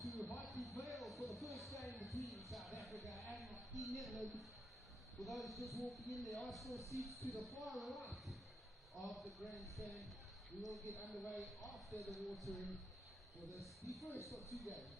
to Hartleyvale for the first game between South Africa and the Netherlands. For those just walking in, there are still seats to the far right of the grandstand. We will get underway after the watering for this, the first of 2 games.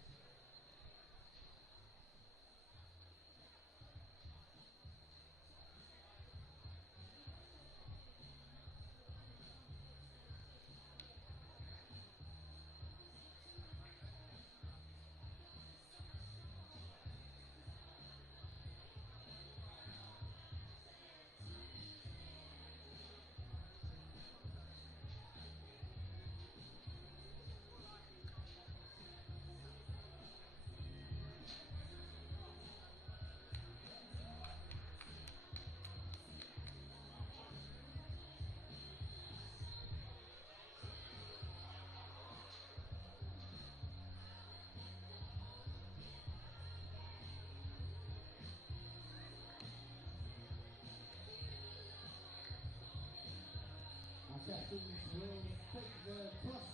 Captains will take the toss.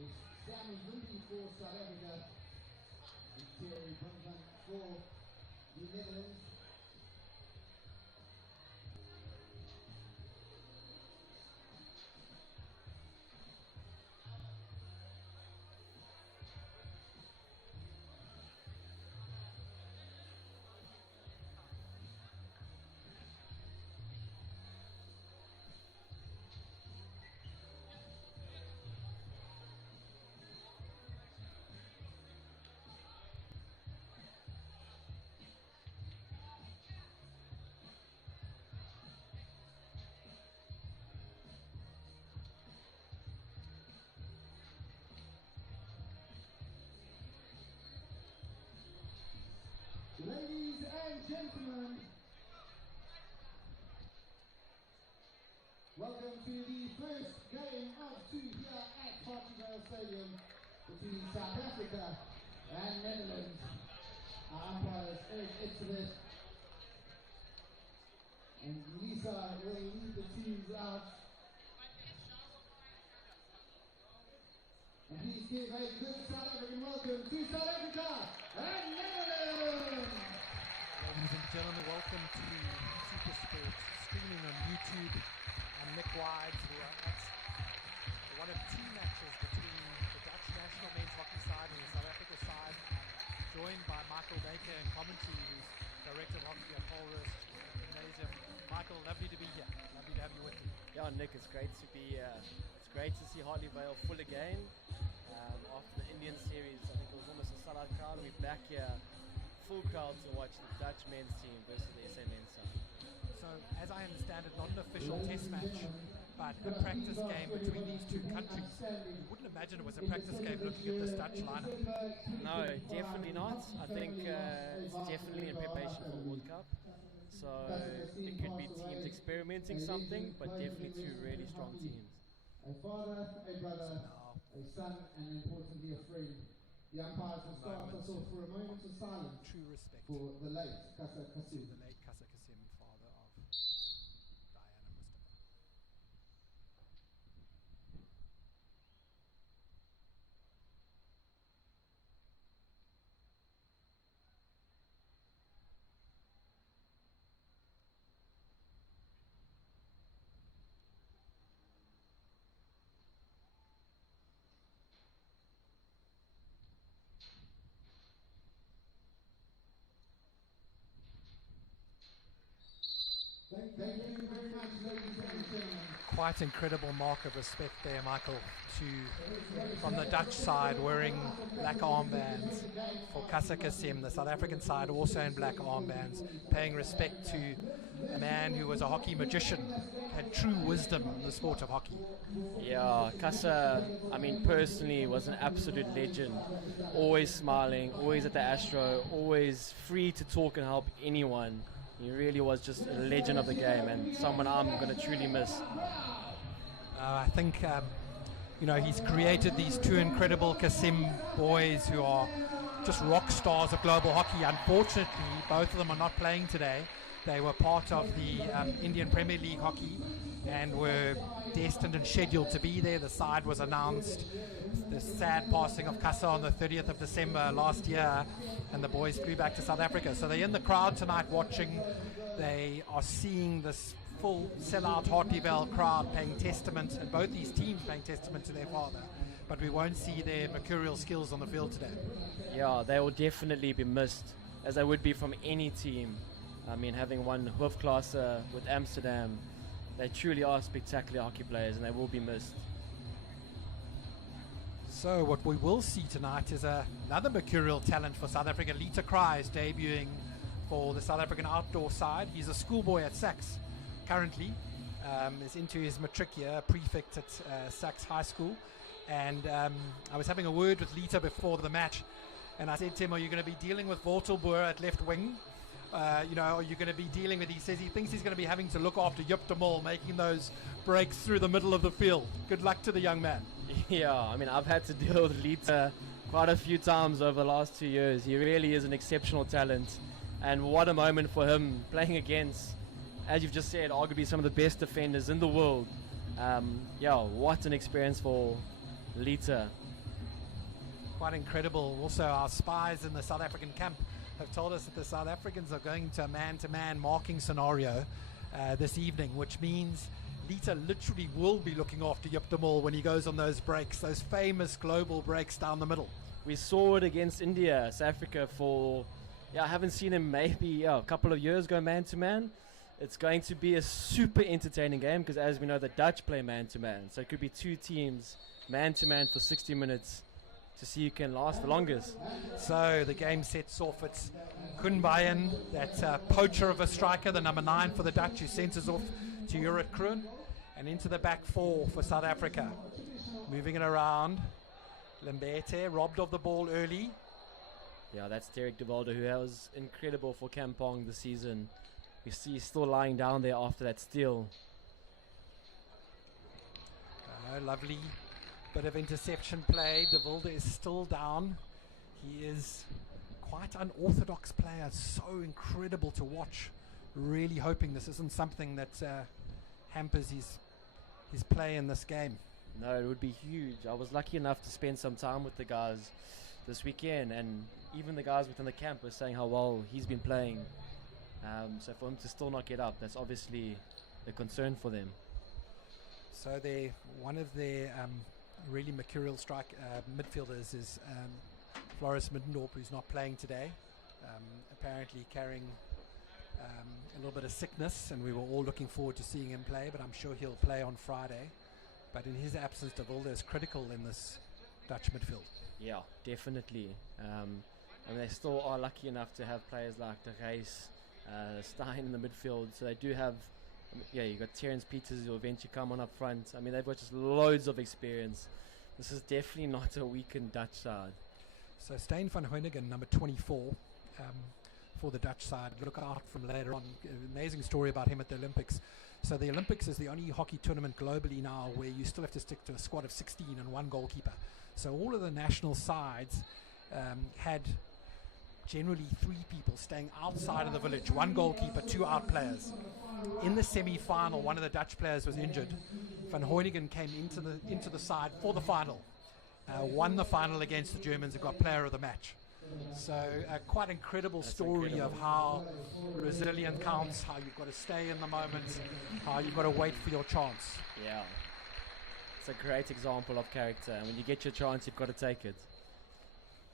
It's Sam Wimby for South Africa and Thierry Brinkman for the Netherlands. Ladies and gentlemen, welcome to the first game of 2 here at Hartleyvale Stadium between South Africa and Netherlands. Our umpires, Eric Etzelet and Lisa will lead the teams out. And please give a good South African welcome to South Africa and Netherlands! Ladies and gentlemen, welcome to SuperSport, streaming on YouTube. I'm Nick Wides. We are at one of 2 matches between the Dutch national men's hockey side and the South Africa side. I'm joined by Michael Baker in commentary, who's Director of Hockey at Polrust Gymnasium. Michael, lovely to be here. Lovely to have you with me. Yeah, Nick, it's great to be here. It's great to see Hartleyvale full again. After the Indian series, I think it was almost a sellout crowd. We're back here, full crowd to watch the Dutch men's team versus the SA men's side. So, as I understand it, not an official test match, but a practice game between these 2 countries. You wouldn't imagine it was a practice game looking at this Dutch lineup. No, definitely not. I think it's definitely in preparation for the World Cup. So it could be teams experimenting something, but definitely 2 really strong teams. A father, a brother, a son, and importantly a friend. The umpires will start us off for a moment of silence. True respect for the late Kasa Kasim. The late Kasa Kasim, father of Diana Mustafa. Thank you very much, ladies and gentlemen. Quite incredible mark of respect there, Michael, from the Dutch side wearing black armbands for Kasa Kasim, the South African side also in black armbands, paying respect to a man who was a hockey magician, had true wisdom in the sport of hockey. Yeah, Kasa, I mean, personally was an absolute legend. Always smiling, always at the Astro, always free to talk and help anyone. He really was just a legend of the game and someone I'm going to truly miss. I think, he's created these 2 incredible Kasim boys who are just rock stars of global hockey. Unfortunately, both of them are not playing today. They were part of the Indian Premier League hockey and were destined and scheduled to be there. The side was announced. The sad passing of Kassa on the 30th of December last year, and the boys flew back to South Africa. So they're in the crowd tonight watching. They are seeing this full sellout Hartleyvale crowd paying testament, and both these teams paying testament to their father. But we won't see their mercurial skills on the field today. Yeah, they will definitely be missed, as they would be from any team. I mean, having won Hoofklasse with Amsterdam, they truly are spectacular hockey players, and they will be missed. So what we will see tonight is another mercurial talent for South Africa. Lita Cry is debuting for the South African outdoor side. He's a schoolboy at Sachs currently, is into his matric year, prefect at Sachs High School. And I was having a word with Lita before the match, and I said to him, are you going to be dealing with Wortelboer at left wing? Are you going to be dealing with, he says he thinks he's going to be having to look after Jup de Mol, making those breaks through the middle of the field. Good luck to the young man. Yeah, I mean, I've had to deal with Lita quite a few times over the last 2 years. He really is an exceptional talent, and what a moment for him playing against, as you've just said, arguably some of the best defenders in the world. What an experience for Lita. Quite incredible. Also, our spies in the South African camp have told us that the South Africans are going to a man-to-man marking scenario this evening, which means Lita literally will be looking after Jup de Mol when he goes on those breaks, those famous global breaks down the middle. We saw it against India, South Africa I haven't seen him maybe a couple of years go man-to-man. It's going to be a super entertaining game because, as we know, the Dutch play man-to-man. So it could be two teams man-to-man for 60 minutes to see who can last the longest. So the game sets off. It's Kunbayen, that poacher of a striker, the number 9 for the Dutch, who centers off to Jurit Kroon, and into the back 4 for South Africa. Moving it around. Lembete robbed of the ball early. Yeah, that's Derek de Volder, who was incredible for Kampong this season. You see he's still lying down there after that steal. Lovely bit of interception play. De Volder is still down. He is quite unorthodox player, so incredible to watch. Really hoping this isn't something that hampers his play in this game. No, it would be huge. I was lucky enough to spend some time with the guys this weekend, and even the guys within the camp were saying how well he's been playing. So for him to still not get up, that's obviously a concern for them. So one of their really mercurial strike midfielders is Floris Middendorp, who's not playing today, apparently carrying a little bit of sickness, and we were all looking forward to seeing him play, but I'm sure he'll play on Friday. But in his absence, De Volder is critical in this Dutch midfield. Yeah, definitely. They still are lucky enough to have players like De Reis, Stein in the midfield, so they do have, you've got Terence Peters who will eventually come on up front. I mean, they've got just loads of experience. This is definitely not a weakened Dutch side. So Stijn van Hoenigen, number 24, for the Dutch side. Look out from later on. Amazing story about him at the Olympics. So the Olympics is the only hockey tournament globally now where you still have to stick to a squad of 16 and one goalkeeper. So all of the national sides had generally 3 people staying outside of the village, 1 goalkeeper, 2 out players. In the semi-final, one of the Dutch players was injured. Van Hoenigen came into the side for the final, won the final against the Germans and got player of the match. So a quite incredible story of how resilient counts, how you've got to stay in the moment, how you've got to wait for your chance. Yeah, it's a great example of character, and when you get your chance, you've got to take it.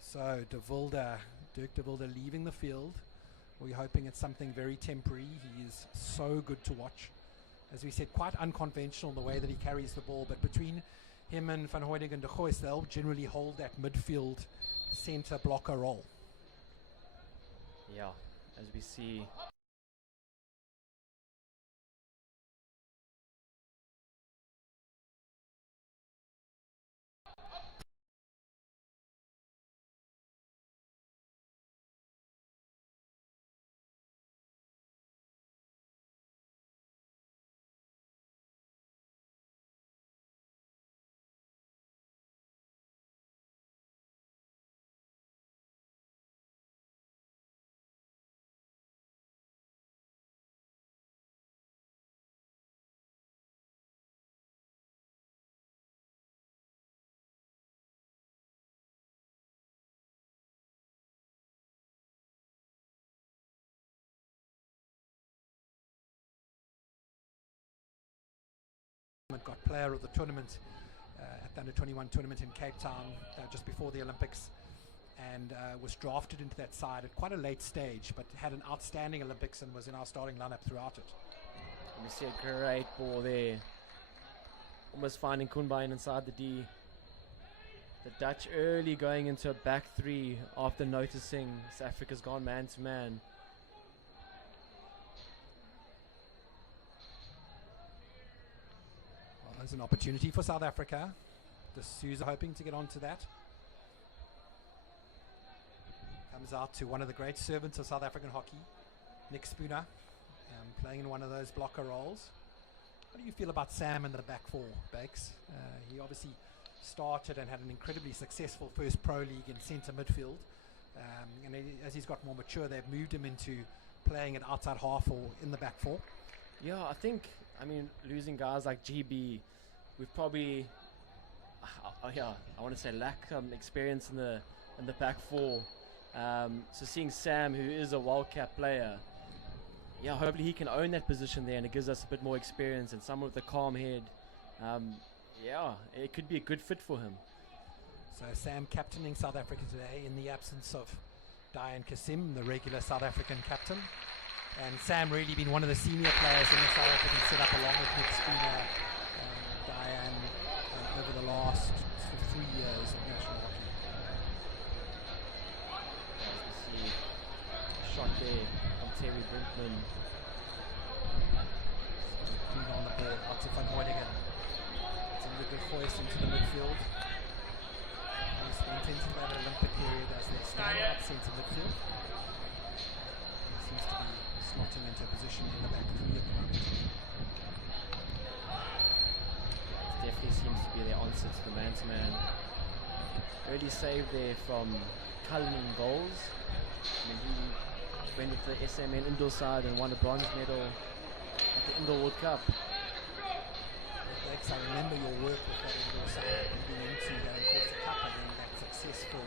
So Dirk de Volder leaving the field. We're hoping it's something very temporary. He is so good to watch. As we said, quite unconventional in the way that he carries the ball, but between him and Van Hoenigen and De Gois, they'll generally hold that midfield center blocker role. Yeah, as we see got player of the tournament at the under-21 tournament in Cape Town just before the Olympics, and was drafted into that side at quite a late stage, but had an outstanding Olympics and was in our starting lineup throughout it. We see a great ball there, almost finding Kunbain inside the D. The Dutch early going into a back three after noticing South Africa's gone man to man. Well, there's an opportunity for South Africa. The Sioux are hoping to get onto that. Comes out to one of the great servants of South African hockey, Nick Spooner, playing in one of those blocker roles. How do you feel about Sam in the back four, Bakes? He obviously started and had an incredibly successful first pro league in centre midfield, and as he's got more mature, they've moved him into playing at outside half or in the back four. Yeah, I mean, losing guys like GB, we've probably, I want to say lack experience in the back four. So seeing Sam, who is a Wildcat player, yeah, hopefully he can own that position there, and it gives us a bit more experience and someone with a calm head. Yeah, it could be a good fit for him. So Sam captaining South Africa today in the absence of Diane Kasim, the regular South African captain. And Sam really been one of the senior players in the South African setup, along with Nick Spooner and Diane over the last 3 years of national hockey. As we see a shot there from Terry Brinkman. Clean on the ball, out to Van Hoydingen. It's a good hoist into the midfield. Most intensive that Olympic period as they stand out centre midfield. It seems to be slotting into a position in the back three at the moment. It definitely seems to be their answer to the man-to-man. Early save there from Cullen in goals. I mean, he went with the SMN indoor side and won a bronze medal at the Indoor World Cup. Alex, I remember your work with that indoor side leading into that Enforcer Cup and then that successful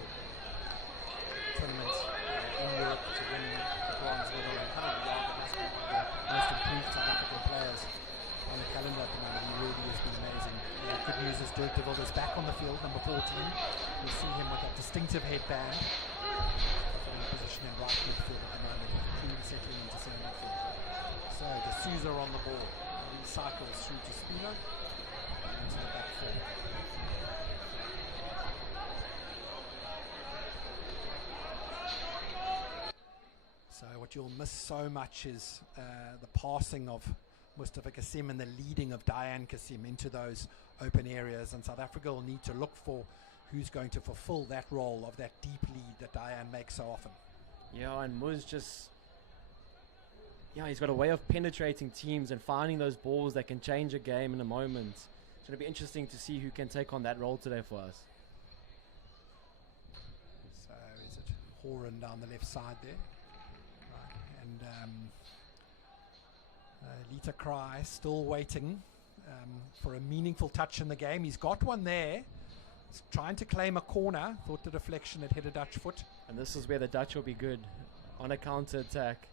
tournament in Europe to win the bronze medal. And kind of must be the most improved South African players on the calendar at the moment. He really has been amazing. Good news is Dirk de Wilde is back on the field, number 14. We see him with that distinctive headband. In position in right midfield at the moment, clean settling into centre midfield. So the Sioux are on the ball. He cycles through to Spino and into the back four. So what you'll miss so much is the passing of Mustafa Kasim and the leading of Diane Kasim into those open areas, and South Africa will need to look for who's going to fulfill that role of that deep lead that Diane makes so often. Yeah, and Muz just, he's got a way of penetrating teams and finding those balls that can change a game in a moment. So it'll be interesting to see who can take on that role today for us. So is it Horan down the left side there? Right. And Lita Cry still waiting for a meaningful touch in the game. He's got one there. He's trying to claim a corner. Thought the deflection had hit a Dutch foot. And this is where the Dutch will be good on a counter-attack.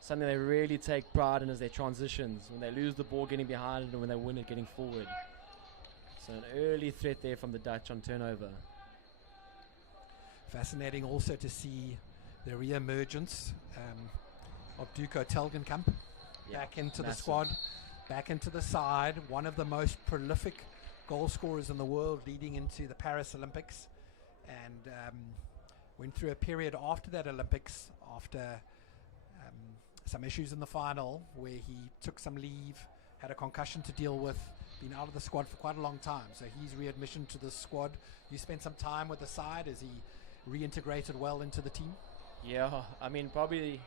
Something they really take pride in is their transitions. When they lose the ball, getting behind it, and when they win it, getting forward. So an early threat there from the Dutch on turnover. Fascinating also to see the re-emergence of Duco Telgenkamp back into the squad, back into the side. One of the most prolific goal scorers in the world leading into the Paris Olympics, and went through a period after that Olympics, after some issues in the final where he took some leave, had a concussion to deal with, been out of the squad for quite a long time. So he's readmission to the squad. You spent some time with the side. Has he reintegrated well into the team? Yeah, I mean, probably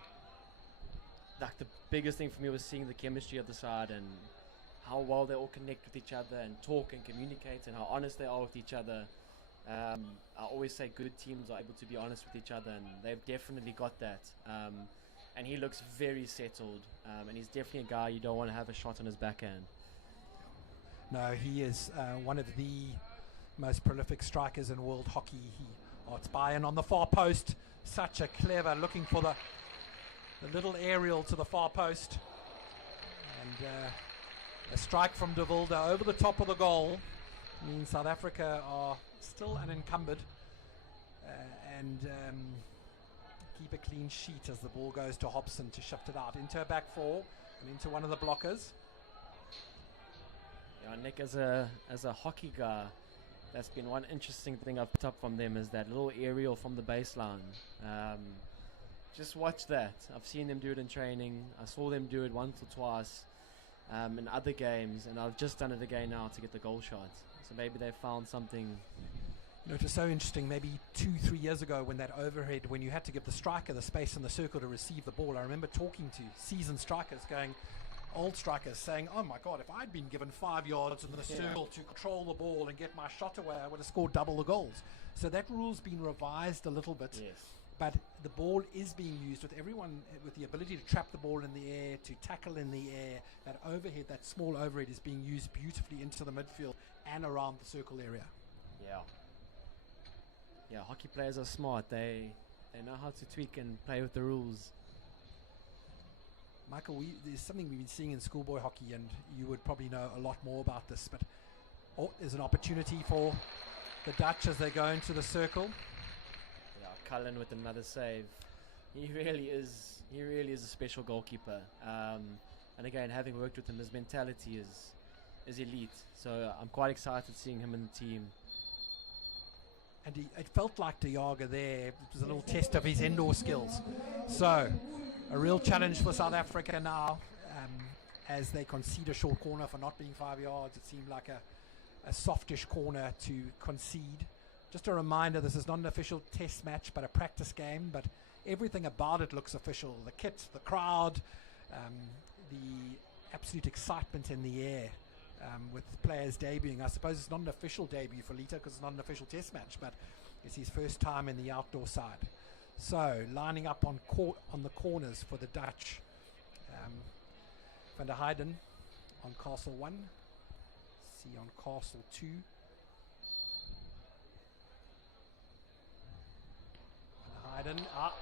like the biggest thing for me was seeing the chemistry of the side and how well they all connect with each other and talk and communicate, and how honest they are with each other. I always say good teams are able to be honest with each other, and they've definitely got that. And he looks very settled, and he's definitely a guy you don't want to have a shot on his backhand. No, he is one of the most prolific strikers in world hockey. It's Bayern on the far post. Such a clever, looking for the little aerial to the far post. And A strike from De Wilde over the top of the goal means South Africa are still unencumbered and keep a clean sheet as the ball goes to Hobson to shift it out into a back four and into one of the blockers. Yeah, Nick, as a hockey guy, that's been one interesting thing I've picked up from them is that little aerial from the baseline. Just watch that. I've seen them do it in training. I saw them do it once or twice in other games, and I've just done it again now to get the goal shot. So maybe they found something. You know, it was so interesting, maybe 2-3 years ago when that overhead, when you had to give the striker the space in the circle to receive the ball. I remember talking to seasoned strikers old strikers saying, oh my God, if I'd been given 5 yards in the circle to control the ball and get my shot away, I would have scored double the goals. So that rule's been revised a little bit. Yes. But the ball is being used with everyone with the ability to trap the ball in the air, to tackle in the air. That overhead, that small overhead is being used beautifully into the midfield and around the circle area. Yeah, hockey players are smart. They know how to tweak and play with the rules. Michael, there's something we've been seeing in schoolboy hockey, and you would probably know a lot more about this, but there's an opportunity for the Dutch as they go into the circle. Yeah, Cullen with another save. He really is a special goalkeeper. And again, having worked with him, his mentality is elite. So I'm quite excited seeing him in the team. And it felt like De Jager there. It was a little test of his indoor skills. So a real challenge for South Africa now as they concede a short corner for not being 5 yards. It seemed like a softish corner to concede. Just a reminder, this is not an official test match, but a practice game. But everything about it looks official. The kit, the crowd, the absolute excitement in the air. With players debuting. I suppose it's not an official debut for Lita because it's not an official test match, but it's his first time in the outdoor side. So lining up on the corners for the Dutch. Van der Heijden on Castle 1. C on Castle 2. Van der Heijden up.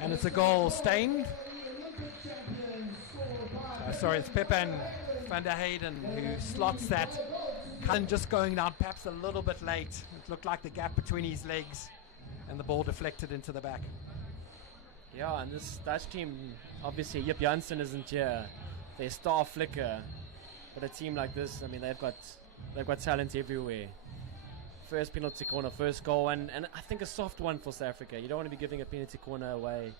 And it's a goal. Stained. Sorry, it's Pepin Van der Heijden who slots that. Cullen just going down perhaps a little bit late. It looked like the gap between his legs and the ball deflected into the back. Yeah, and this Dutch team, obviously Jip Janssen isn't here. They're star flicker. But a team like this, I mean, they've got talent everywhere. First penalty corner, first goal, and I think a soft one for South Africa. You don't want to be giving a penalty corner away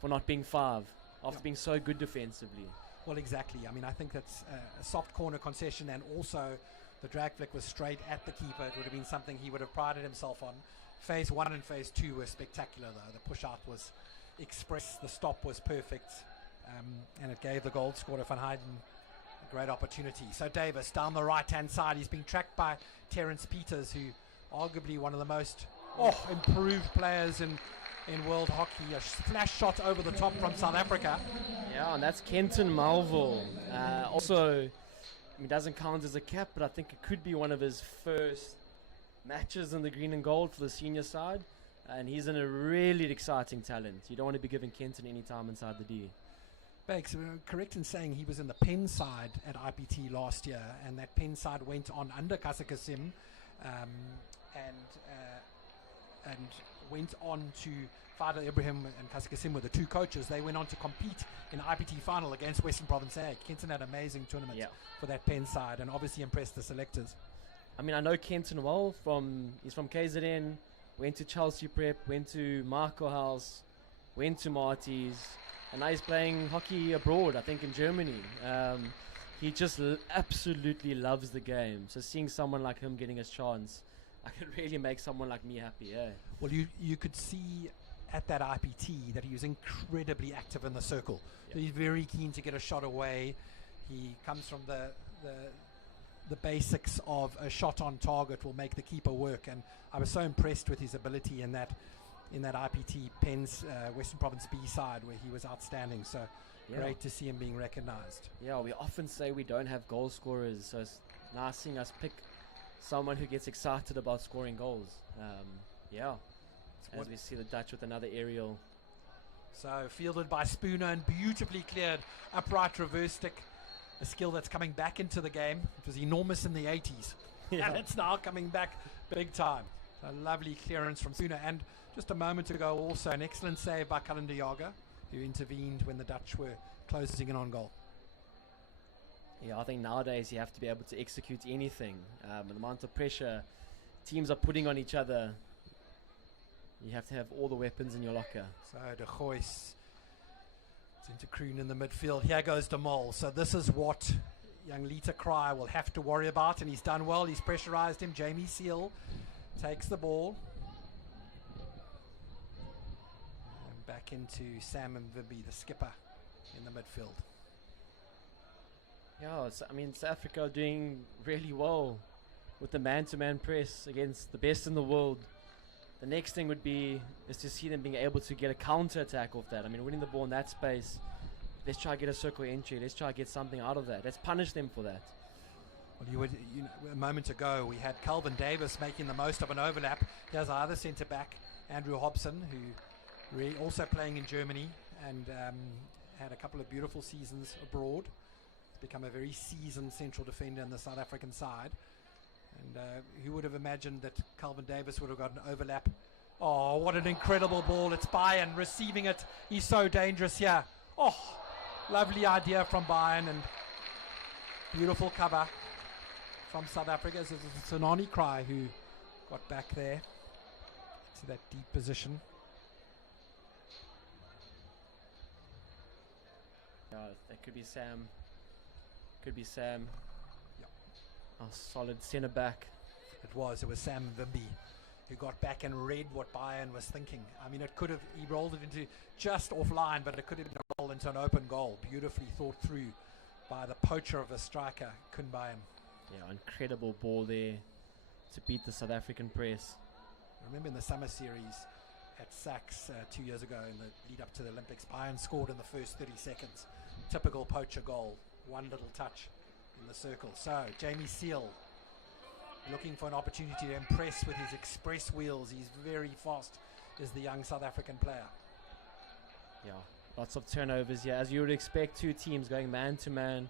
for not being 5 after being so good defensively. Well, exactly. I mean, I think that's a soft corner concession, and also the drag flick was straight at the keeper. It would have been something he would have prided himself on. Phase 1 and phase 2 were spectacular, though. The push out was express, the stop was perfect, and it gave the goal scorer Van Heijden a great opportunity. So Davis down the right-hand side. He's being tracked by Terence Peters, who arguably one of the most improved players in world hockey. A flash shot over the top from South Africa. Yeah, and that's Kenton Melville. Also, I mean, doesn't count as a cap, but I think it could be one of his first matches in the green and gold for the senior side. And he's a really exciting talent. You don't want to be giving Kenton any time inside the D. Bakes, correct in saying he was in the Penn side at IPT last year, and that Penn side went on under Kasakasim and went on to Fadil Ibrahim and Kasakasim were the two coaches. They went on to compete in the IPT final against Western Province A. Kenton had an amazing tournament for that Penn side and obviously impressed the selectors. I mean, I know Kenton well. He's from KZN, went to Chelsea Prep, went to Marco House, went to Marty's, and now he's playing hockey abroad, I think in Germany. He just absolutely loves the game. So seeing someone like him getting a chance, I could really make someone like me happy, yeah. Well, you could see at that IPT that he was incredibly active in the circle. Yep. So he's very keen to get a shot away. He comes from the basics of a shot on target will make the keeper work, and I was so impressed with his ability in that IPT Penn's Western Province B side where he was outstanding. So great to see him being recognized. Yeah, we often say we don't have goal scorers, so it's nice seeing us pick someone who gets excited about scoring goals. As we see the Dutch with another aerial. So fielded by Spooner and beautifully cleared upright reverse stick a skill that's coming back into the game. It was enormous in the 80s, Yeah. and it's now coming back big time. A lovely clearance from Suna, and just a moment ago also an excellent save by Kalandiaga, who intervened when the Dutch were closing in on goal. Yeah, I think nowadays you have to be able to execute anything. The amount of pressure teams are putting on each other, you have to have all the weapons in your locker. So De Gois, it's into Kroon in the midfield. Here goes De Mol. So this is what young Lita Cry will have to worry about, and he's done well. He's pressurized him. Jamie Seal takes the ball. And back into Sam Mvimbi, the skipper, in the midfield. Yeah, I mean, South Africa are doing really well with the man-to-man press against the best in the world. The next thing would be is to see them being able to get a counter-attack off that. I mean, winning the ball in that space, let's try to get a circle entry. Let's try to get something out of that. Let's punish them for that. Well, a moment ago, we had Calvin Davis making the most of an overlap. Here's our other centre-back, Andrew Hobson, who also playing in Germany and had a couple of beautiful seasons abroad. He's become a very seasoned central defender on the South African side. And who would have imagined that Calvin Davis would have got an overlap? Oh, what an incredible ball. It's Bayern receiving it. He's so dangerous here. Oh, lovely idea from Bayern, and beautiful cover from South Africa. It's Tsunani Cry who got back there to that deep position. That could be Sam. Could be Sam. Yeah. A solid centre back. It was Sam Mvimbi who got back and read what Bayern was thinking. I mean, he rolled it into just offline, but it could have been a roll into an open goal. Beautifully thought through by the poacher of a striker, Kun Bayern. Yeah, incredible ball there to beat the South African press. Remember in the summer series at Sachs 2 years ago in the lead up to the Olympics, Bayern scored in the first 30 seconds. Typical poacher goal. One little touch in the circle. So Jamie Seal looking for an opportunity to impress with his express wheels. He's very fast, is the young South African player. Yeah, lots of turnovers here. As you would expect, two teams going man to man.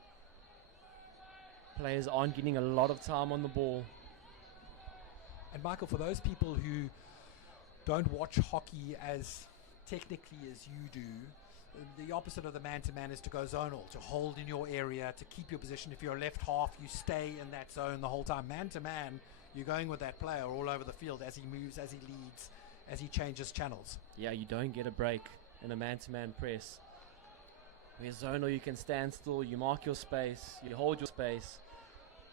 Players aren't getting a lot of time on the ball. And Michael, for those people who don't watch hockey as technically as you do, the opposite of the man-to-man is to go zonal, to hold in your area, to keep your position. If you're a left half, you stay in that zone the whole time. Man-to-man, you're going with that player all over the field as he moves, as he leads, as he changes channels. Yeah, you don't get a break in a man-to-man press. Where zonal, you can stand still, you mark your space, you hold your space.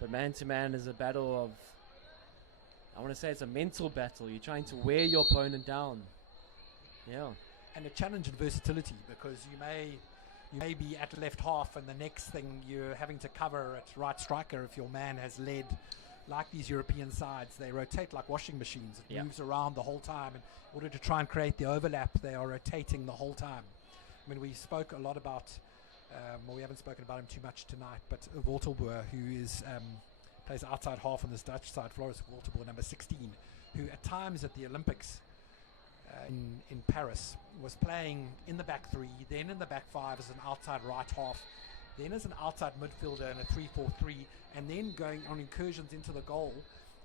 But man-to-man is a battle of, I want to say it's a mental battle. You're trying to wear your opponent down. Yeah. And a challenge in versatility, because you may be at left half and the next thing you're having to cover at right striker if your man has led. Like these European sides, they rotate like washing machines. It moves around the whole time. In order to try and create the overlap, they are rotating the whole time. I mean, we spoke a lot about, well, we haven't spoken about him too much tonight, but Wortelboer, who is plays outside half on this Dutch side, Floris Wortelboer, number 16, who at times at the Olympics in Paris was playing in the back three, then in the back five as an outside right half, then as an outside midfielder in a 3-4-3, and then going on incursions into the goal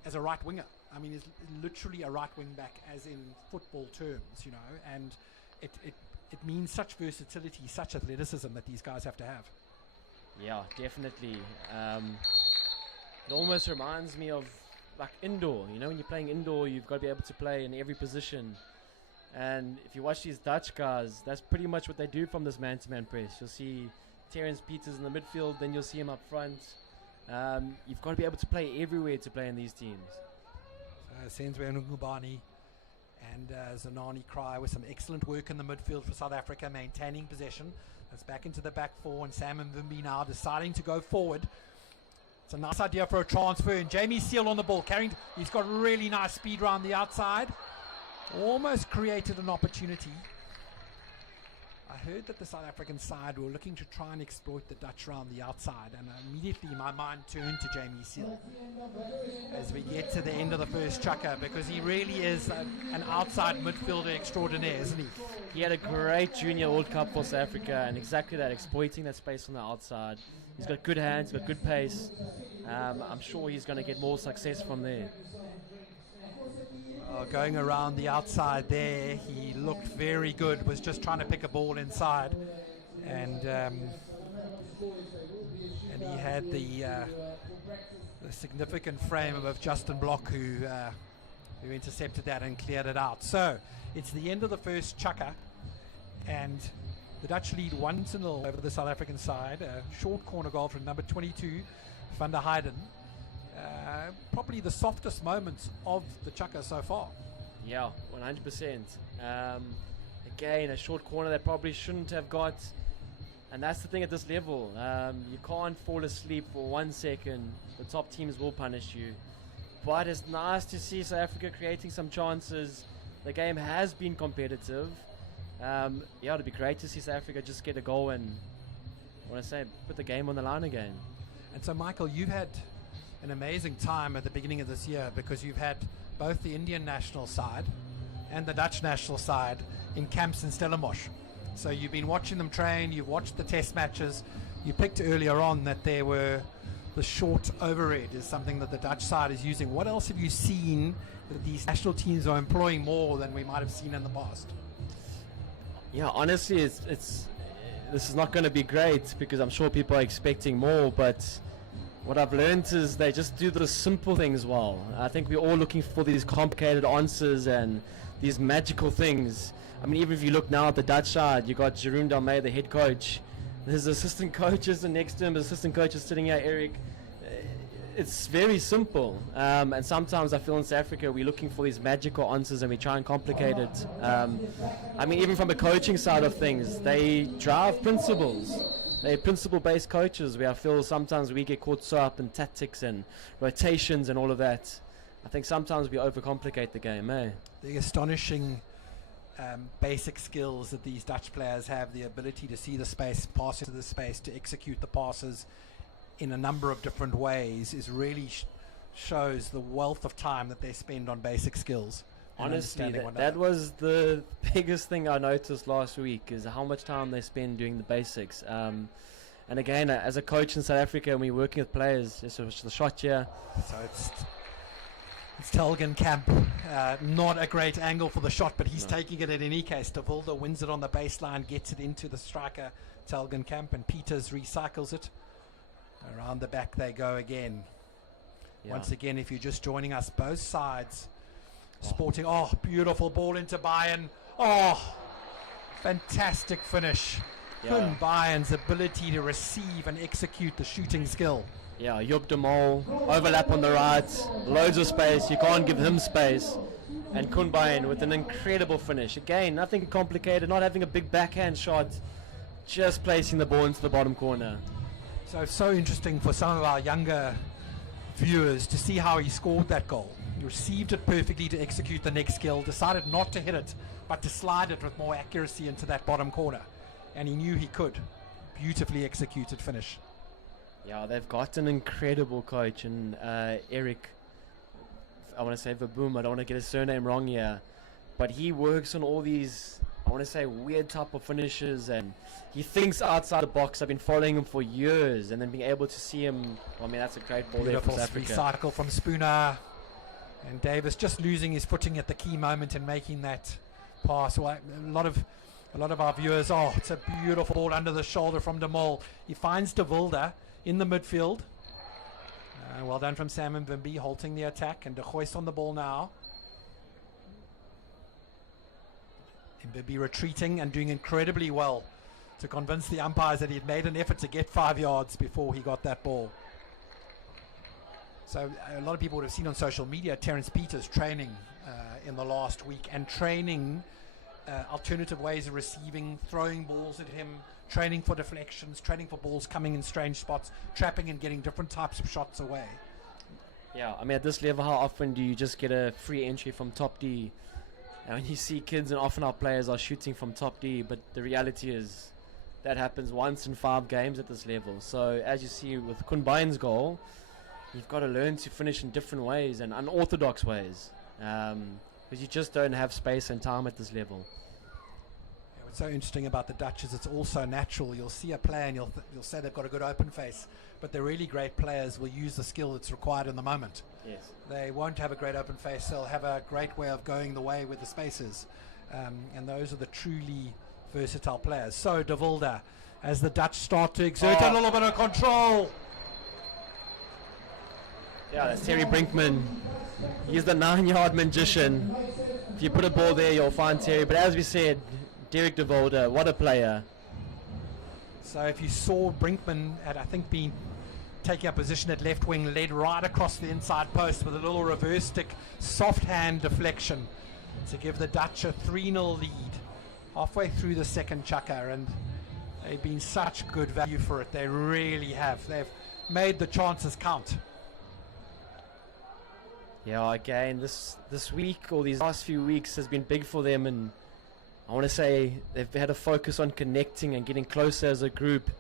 as a right winger. I mean, he's literally a right wing back, as in football terms, you know, and it means such versatility, such athleticism that these guys have to have. Yeah, definitely. It almost reminds me of like indoor. You know, when you're playing indoor, you've got to be able to play in every position. And if you watch these Dutch guys, that's pretty much what they do from this man-to-man press. You'll see Terence Peters in the midfield, then you'll see him up front. You've got to be able to play everywhere to play in these teams. Senzwe Ngubani and Zanani Cry with some excellent work in the midfield for South Africa, maintaining possession. That's back into the back four, and Sam Mvimbi now deciding to go forward. It's a nice idea for a transfer, and Jamie Seal on the ball. He's got really nice speed around the outside. Almost created an opportunity. I heard that the South African side were looking to try and exploit the Dutch around the outside, and immediately my mind turned to Jamie Seal as we get to the end of the first chukker, because he really is an outside midfielder extraordinaire, isn't he? He had a great Junior World Cup for South Africa, and exactly that, exploiting that space on the outside. He's got good hands, got good pace. I'm sure he's going to get more success from there. Going around the outside there, he looked very good, was just trying to pick a ball inside, and he had the significant frame of Justin Block who intercepted that and cleared it out. So it's the end of the first chukker, and the Dutch lead 1-0 over the South African side. A short corner goal from number 22, Van der Heijden. Probably the softest moments of the chukker so far. Yeah, 100%. Again, a short corner that probably shouldn't have got, and that's the thing at this level. You can't fall asleep for 1 second. The top teams will punish you. But it's nice to see South Africa creating some chances. The game has been competitive. It'd be great to see South Africa just get a goal and, put the game on the line again. And so, Michael, you've had an amazing time at the beginning of this year, because you've had both the Indian national side and the Dutch national side in camps in Stellenbosch. So you've been watching them train, you've watched the test matches. You picked earlier on that there were the short overhead is something that the Dutch side is using. What else have you seen that these national teams are employing more than we might have seen in the past? Yeah, honestly, it's this is not going to be great, because I'm sure people are expecting more, but what I've learned is they just do the simple things well. I think we're all looking for these complicated answers and these magical things. I mean, even if you look now at the Dutch side, you got Jeroen Dalmey, the head coach. There's assistant coaches, and next to him, the assistant coach is sitting here, Eric. It's very simple. And sometimes I feel in South Africa, we're looking for these magical answers and we try and complicate it. I mean, even from the coaching side of things, they drive principles. They're principle-based coaches, where I feel sometimes we get caught so up in tactics and rotations and all of that. I think sometimes we overcomplicate the game, eh? The astonishing basic skills that these Dutch players have, the ability to see the space, pass into the space, to execute the passes in a number of different ways, is really shows the wealth of time that they spend on basic skills. Honestly, that was the biggest thing I noticed last week, is how much time they spend doing the basics. And again, as a coach in South Africa, and we're working with players, so it's the shot here. So it's Telgen Camp. Not a great angle for the shot, but he's taking it in any case. De Wilde wins it on the baseline, gets it into the striker, Telgen Camp, and Peters recycles it. Around the back they go again. Yeah. Once again, if you're just joining us, both sides sporting. Oh, beautiful ball into Bayern. Oh, fantastic finish. Kun Bayern's ability to receive and execute the shooting skill. Yeah, Joop de Mol, overlap on the right, loads of space, you can't give him space. And Kun Bayern with an incredible finish. Again, nothing complicated, not having a big backhand shot, just placing the ball into the bottom corner. So it's so interesting for some of our younger viewers to see how he scored that goal. He received it perfectly to execute the next skill, decided not to hit it, but to slide it with more accuracy into that bottom corner. And he knew he could. Beautifully executed finish. Yeah, they've got an incredible coach, and Eric, I want to say Verboom, I don't want to get his surname wrong here, but he works on all these, I want to say, weird type of finishes, and he thinks outside the box. I've been following him for years, and then being able to see him, I mean, that's a great ball there for South Africa. Recycle from Spooner, and Davis just losing his footing at the key moment and making that pass. Well, a lot of our viewers, it's a beautiful ball under the shoulder from De Mol. He finds De Wilde in the midfield. Well done from Sam and Wimby, halting the attack, and De Goy's on the ball now. Wimby retreating and doing incredibly well to convince the umpires that he'd made an effort to get 5 yards before he got that ball. So a lot of people would have seen on social media Terence Peters training in the last week, and training alternative ways of receiving, throwing balls at him, training for deflections, training for balls coming in strange spots, trapping and getting different types of shots away. Yeah, I mean, at this level, how often do you just get a free entry from top D And when you see kids and often our players are shooting from top D, but the reality is that happens once in 5 games at this level. So as you see with Kunbain's goal, you've got to learn to finish in different ways and unorthodox ways, because you just don't have space and time at this level. Yeah, what's so interesting about the Dutch is it's also natural. You'll see a player and you'll say they've got a good open face, but the really great players will use the skill that's required in the moment. Yes. They won't have a great open face. They'll have a great way of going the way with the spaces. And those are the truly versatile players. So, De Wilde, as the Dutch start to exert a little bit of control. Yeah, that's Terry Brinkman. He's the 9-yard magician. If you put a ball there, you'll find Terry. But as we said, Derek De Wilde, what a player. So if you saw Brinkman had, I think, been taking a position at left wing, led right across the inside post with a little reverse stick, soft hand deflection to give the Dutch a 3-0 lead halfway through the second chukker, and they've been such good value for it. They really have. They've made the chances count. Yeah, again, this week or these last few weeks has been big for them, and I want to say they've had a focus on connecting and getting closer as a group.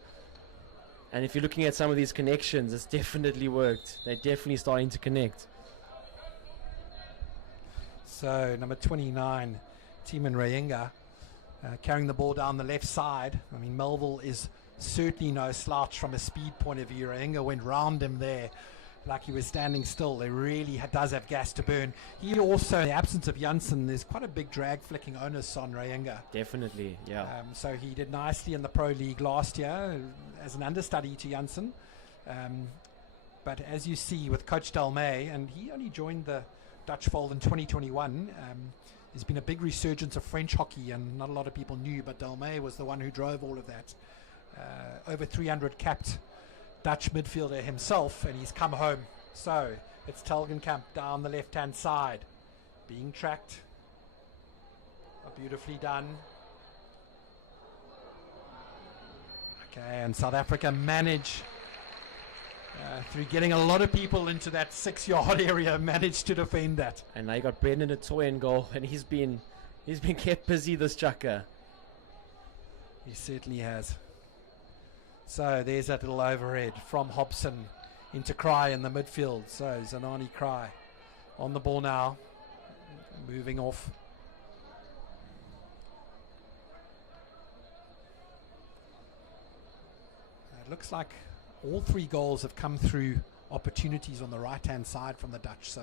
And if you're looking at some of these connections, it's definitely worked. They're definitely starting to connect. So number 29, Timon Rayenga, carrying the ball down the left side. I mean, Melville is certainly no slouch from a speed point of view. Rayenga went round him there like he was standing still. They really does have gas to burn. He also, in the absence of Janssen, there's quite a big drag flicking onus on Rayenga. Definitely, yeah. So he did nicely in the Pro League last year as an understudy to Janssen. But as you see with Coach Delmay, and he only joined the Dutch fold in 2021, there's been a big resurgence of French hockey, and not a lot of people knew, but Delmay was the one who drove all of that. Over 300 capped Dutch midfielder himself, and he's come home. So it's Telgenkamp down the left-hand side, being tracked. Beautifully done. Okay, and South Africa manage, through getting a lot of people into that 6-yard area, managed to defend that. And now you got Brendan Atoy in goal, and he's been kept busy this chukker. He certainly has. So there's that little overhead from Hobson into Cry in the midfield. So Zanani Cry on the ball now, moving off. It looks like all 3 goals have come through opportunities on the right-hand side from the Dutch. So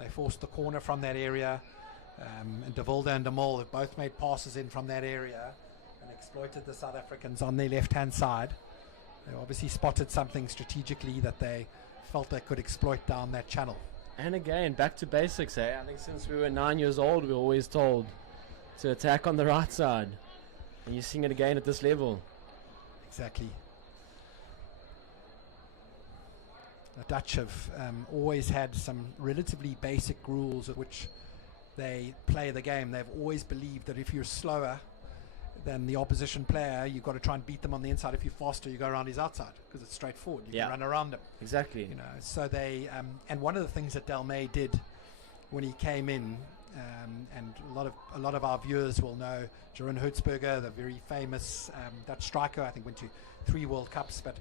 they forced the corner from that area, and De Wilde and De Mol have both made passes in from that area and exploited the South Africans on their left-hand side. They obviously spotted something strategically that they felt they could exploit down that channel. And again, back to basics. I think since we were 9 years old, we were always told to attack on the right side. And you're seeing it again at this level. Exactly. The Dutch have always had some relatively basic rules at which they play the game. They've always believed that if you're slower than the opposition player, you've got to try and beat them on the inside. If you're faster, you go around his outside because it's straightforward. You can run around him. Exactly. You know, so they and one of the things that Delmay did when he came in, and a lot of our viewers will know Jeroen Hertzberger, the very famous Dutch striker. I think went to 3 World Cups, but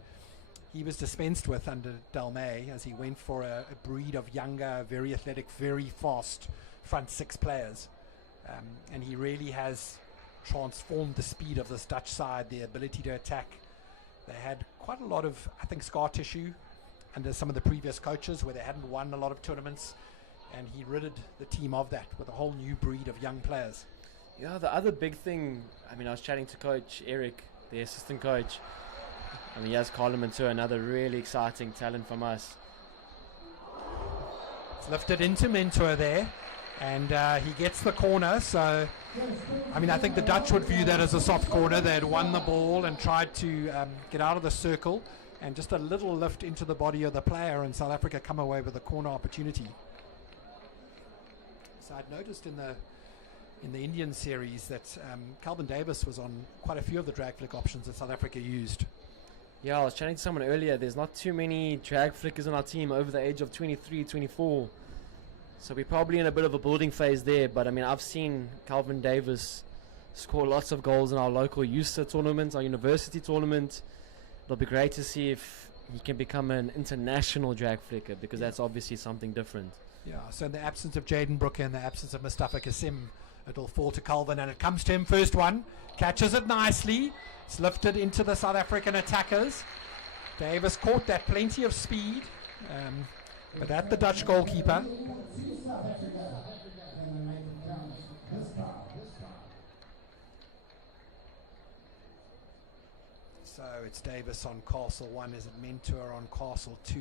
he was dispensed with under Delmay as he went for a breed of younger, very athletic, very fast front 6 players, and he really has transformed the speed of this Dutch side, the ability to attack. They had quite a lot of, I think, scar tissue under some of the previous coaches where they hadn't won a lot of tournaments, and he ridded the team of that with a whole new breed of young players. Yeah, the other big thing, I mean, I was chatting to Coach Eric, the assistant coach. I mean, he has Carleman too, another really exciting talent from us. It's lifted into Mentor there, and he gets the corner. So, I mean, I think the Dutch would view that as a soft corner. They had won the ball and tried to get out of the circle, and just a little lift into the body of the player, and South Africa come away with a corner opportunity. So I'd noticed in the Indian series that Calvin Davis was on quite a few of the drag flick options that South Africa used. Yeah, I was chatting to someone earlier. There's not too many drag flickers on our team over the age of 23, 24. So we're probably in a bit of a building phase there, but I mean, I've seen Calvin Davis score lots of goals in our local USA tournament, our university tournament. It'll be great to see if he can become an international drag flicker, because that's obviously something different. Yeah, so in the absence of Jaden Brooker, in the absence of Mustafa Kasim, it'll fall to Calvin, and it comes to him. First one, catches it nicely. It's lifted into the South African attackers. Davis caught that, plenty of speed, but at the Dutch goalkeeper. So it's Davis on Castle 1. Is it Mentor on Castle 2?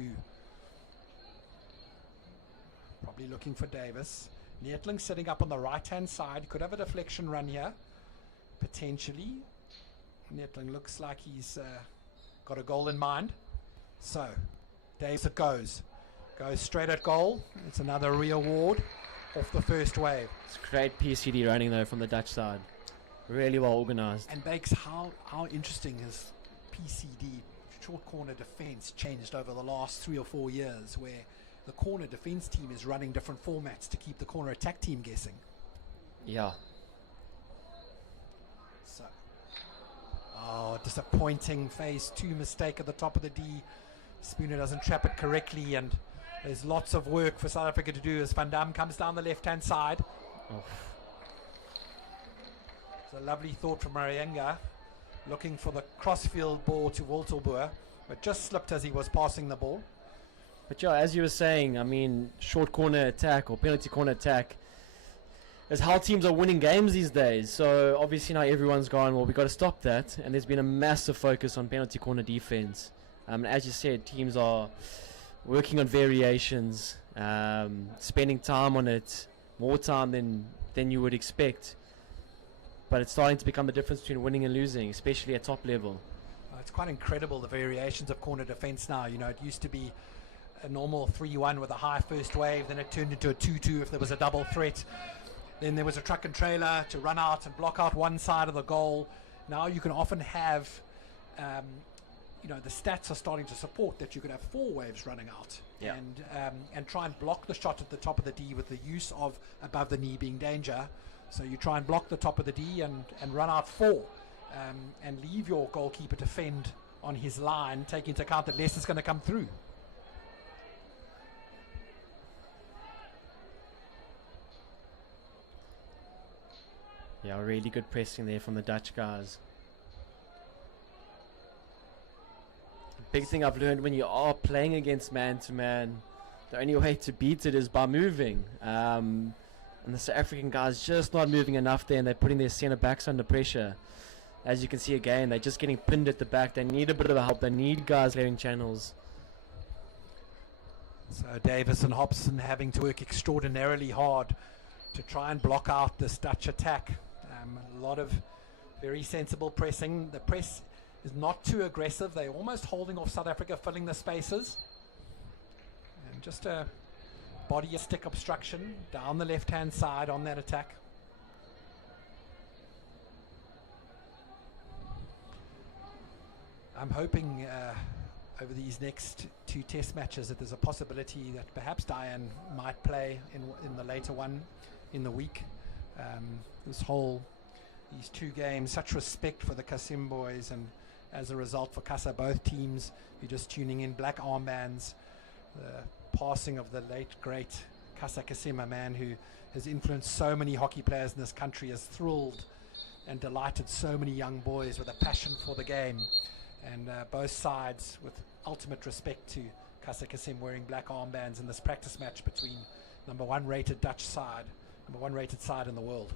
Probably looking for Davis. Neetling sitting up on the right-hand side. Could have a deflection run here, potentially. Neetling looks like he's got a goal in mind. So, Davis it goes. Goes straight at goal. It's another re-award off the first wave. It's great PCD running though from the Dutch side. Really well organised. And Bakes, how interesting has PCD, short corner defence, changed over the last 3 or 4 years, where the corner defence team is running different formats to keep the corner attack team guessing. Yeah. So, disappointing phase 2 mistake at the top of the D. Spooner doesn't trap it correctly, and there's lots of work for South Africa to do as Van Dam comes down the left-hand side. Oh. It's a lovely thought from Marienga, looking for the crossfield ball to Woltelboer, but just slipped as he was passing the ball. But yeah, as you were saying, I mean, short corner attack or penalty corner attack is how teams are winning games these days. So obviously now everyone's gone, well, we've got to stop that. And there's been a massive focus on penalty corner defense. As you said, teams are working on variations, spending time on it, more time than you would expect. But it's starting to become the difference between winning and losing, especially at top level. It's quite incredible, the variations of corner defense now. You know, it used to be a normal 3-1 with a high first wave, then it turned into a 2-2 if there was a double threat. Then there was a truck and trailer to run out and block out one side of the goal. Now you can often have, the stats are starting to support that you could have 4 waves running out. Yeah. And try and block the shot at the top of the D with the use of above the knee being danger. So you try and block the top of the D and run out 4 and leave your goalkeeper to fend on his line, taking into account that less is going to come through. Yeah, really good pressing there from the Dutch guys. Big thing I've learned, when you are playing against man-to-man, the only way to beat it is by moving. And the South African guys just not moving enough there, and they're putting their centre-backs under pressure. As you can see again, they're just getting pinned at the back. They need a bit of help. They need guys clearing channels. So Davis and Hobson having to work extraordinarily hard to try and block out this Dutch attack. A lot of very sensible pressing. The press is not too aggressive. They're almost holding off South Africa, filling the spaces. And just a body stick obstruction down the left-hand side on that attack. I'm hoping over these next 2 test matches that there's a possibility that perhaps Diane might play in the later one in the week. These 2 games, such respect for the Kasim boys, and as a result for Kasa, both teams, you're just tuning in, black armbands, the passing of the late great Kasa Kasim, a man who has influenced so many hockey players in this country, has thrilled and delighted so many young boys with a passion for the game. And both sides, with ultimate respect to Kasa Kasim, wearing black armbands in this practice match between number 1 rated Dutch side, number 1 rated side in the world.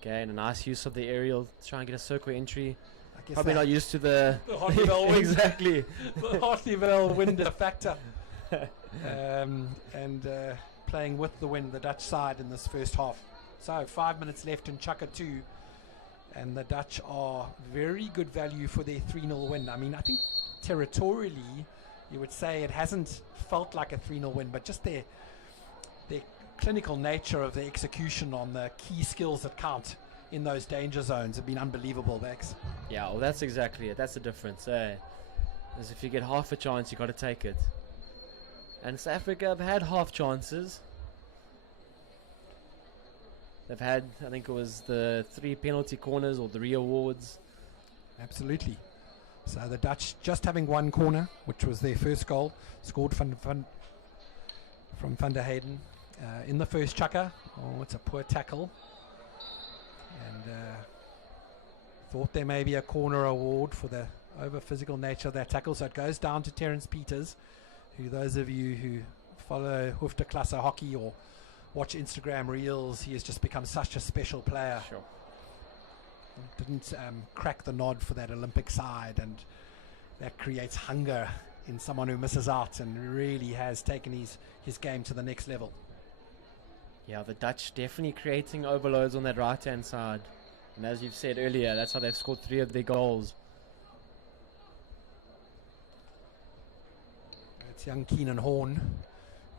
Again, a nice use of the aerial to try and get a circle entry. I guess Probably not used to the Hartleyvale wind. exactly. The Hartleyvale wind a factor. Playing with the wind, the Dutch side in this first half. So 5 minutes left in Chukka 2. And the Dutch are very good value for their 3-0 win. I mean, I think territorially, you would say it hasn't felt like a 3-0 win, but just their clinical nature of the execution on the key skills that count in those danger zones have been unbelievable, Bex. Yeah, well, that's exactly it. That's the difference. As if you get half a chance, you got to take it. And South Africa have had half chances. They've had, I think it was the 3 penalty corners or 3 awards. Absolutely. So the Dutch just having one corner, which was their first goal, scored from Van der Hayden in the first chukker. Oh, it's a poor tackle. And thought there may be a corner award for the over physical nature of that tackle. So it goes down to Terence Peters, who those of you who follow Hoofdklasse hockey or watch Instagram reels, he has just become such a special player. Sure. Didn't crack the nod for that Olympic side, and that creates hunger in someone who misses out and really has taken his game to the next level. Yeah, the Dutch definitely creating overloads on that right-hand side. And as you've said earlier, that's how they've scored 3 of their goals. It's young Keenan Horn,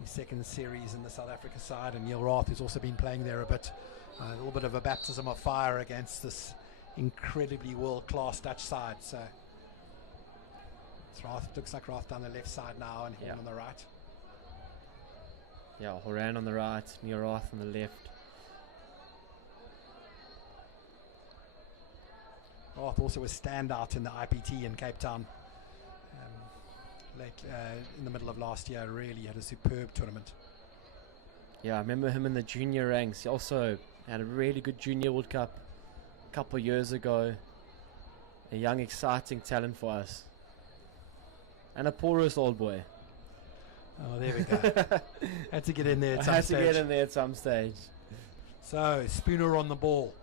his second series in the South Africa side, and Neil Rath, who's also been playing there a bit. A little bit of a baptism of fire against this incredibly world-class Dutch side. So it's Rath, looks like Rath down the left side now and Horn on the right. Yeah, Horan on the right, Neil Rath on the left. Rath also was standout in the IPT in Cape Town late in the middle of last year. Really had a superb tournament. Yeah, I remember him in the junior ranks. He also had a really good junior World Cup a couple of years ago. A young, exciting talent for us. And a porous old boy. Oh, there we go. Had to get in there at some stage. Had to get in there at some stage. So, Spooner on the ball,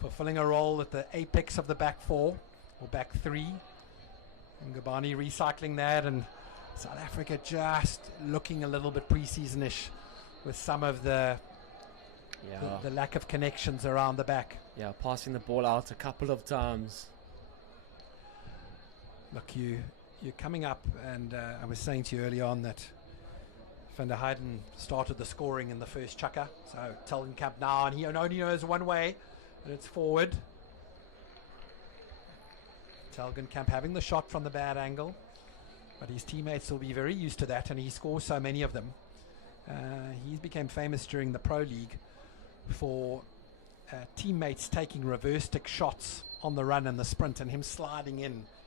fulfilling a role at the apex of the back 4, or back 3. And Ngubane recycling that, and South Africa just looking a little bit pre-season-ish with some of the lack of connections around the back. Yeah, passing the ball out a couple of times. Look, you're coming up, and I was saying to you early on that Van der Hayden started the scoring in the first chukker. So Telgenkamp now, and he only knows one way, and it's forward. Telgenkamp having the shot from the bad angle, but his teammates will be very used to that, and he scores so many of them. He became famous during the Pro League for teammates taking reverse stick shots on the run and the sprint, and him sliding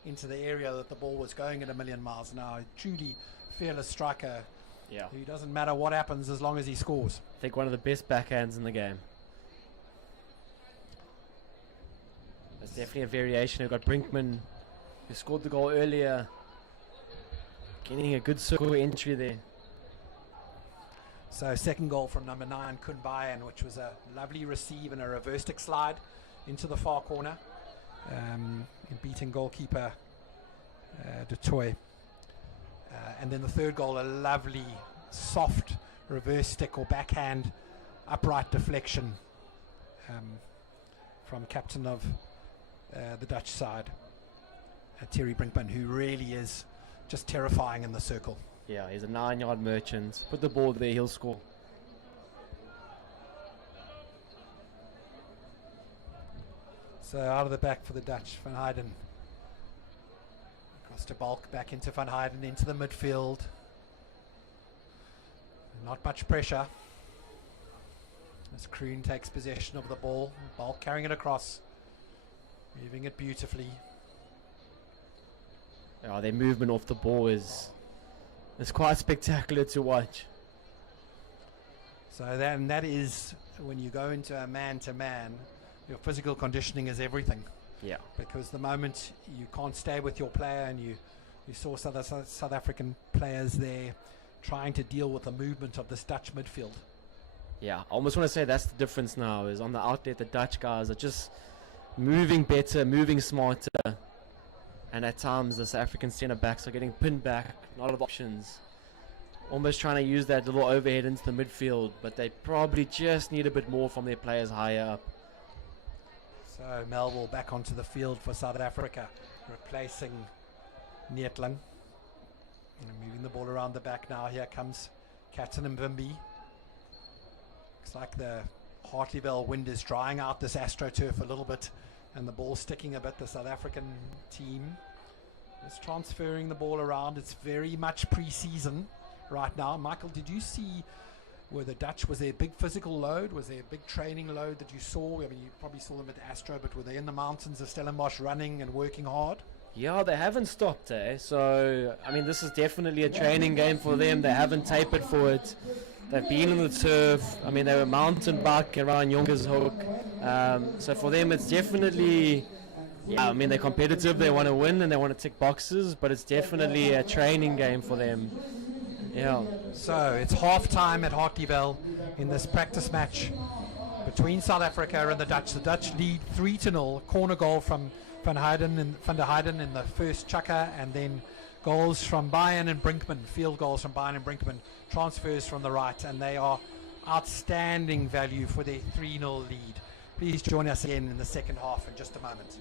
into the area that the ball was going at 1,000,000 miles an hour. Truly fearless striker. Yeah. Who doesn't matter what happens as long as he scores. I think one of the best backhands in the game. There's definitely a variation. We've got Brinkman, who scored the goal earlier, getting a good circle entry there. So second goal from number 9, Kun Bayan, which was a lovely receive and a reverse stick slide into the far corner, beating goalkeeper Du Toit. And then the third goal, a lovely soft reverse stick or backhand upright deflection from captain of the Dutch side, Thierry Brinkman, who really is just terrifying in the circle. Yeah, he's a 9-yard merchant. Put the ball there, he'll score. So out of the back for the Dutch, Van Hayden. Across to Balk, back into Van Hayden, into the midfield. Not much pressure. As Kroon takes possession of the ball. Balk carrying it across. Moving it beautifully. Yeah, their movement off the ball is quite spectacular to watch. So that is when you go into a man-to-man, your physical conditioning is everything. Yeah. Because the moment you can't stay with your player, and you saw South African players there trying to deal with the movement of this Dutch midfield. Yeah, I almost want to say that's the difference now, is on the outlet the Dutch guys are just moving better, moving smarter, and at times the South African centre backs are getting pinned back, not a lot of options, almost trying to use that little overhead into the midfield, but they probably just need a bit more from their players higher up. So Melville back onto the field for South Africa, replacing Neetling. Moving the ball around the back now. Here comes Captain Mvimbi. Looks like the Hartleyvale wind is drying out this AstroTurf a little bit, and the ball sticking a bit. The South African team is transferring the ball around. It's very much pre-season right now. Michael, did you see were the Dutch, was there a big physical load? Was there a big training load that you saw? I mean, you probably saw them at Astro, but were they in the mountains of Stellenbosch running and working hard? Yeah, they haven't stopped, eh? So, I mean, this is definitely a training game for them. They haven't tapered for it. They've been on the turf. I mean, they were mountain bike around Jonkershoek. So for them, it's definitely, yeah, I mean, they're competitive. They want to win and they want to tick boxes, but it's definitely a training game for them. Yeah. So it's half time at Hartleyvale in this practice match between South Africa and the Dutch. The Dutch lead 3-0. Corner goal from Van der Heijden in the first chukker, and then goals from Bayern and Brinkman, field goals from Bayern and Brinkman, transfers from the right, and they are outstanding value for their 3-0 lead. Please join us again in the second half in just a moment.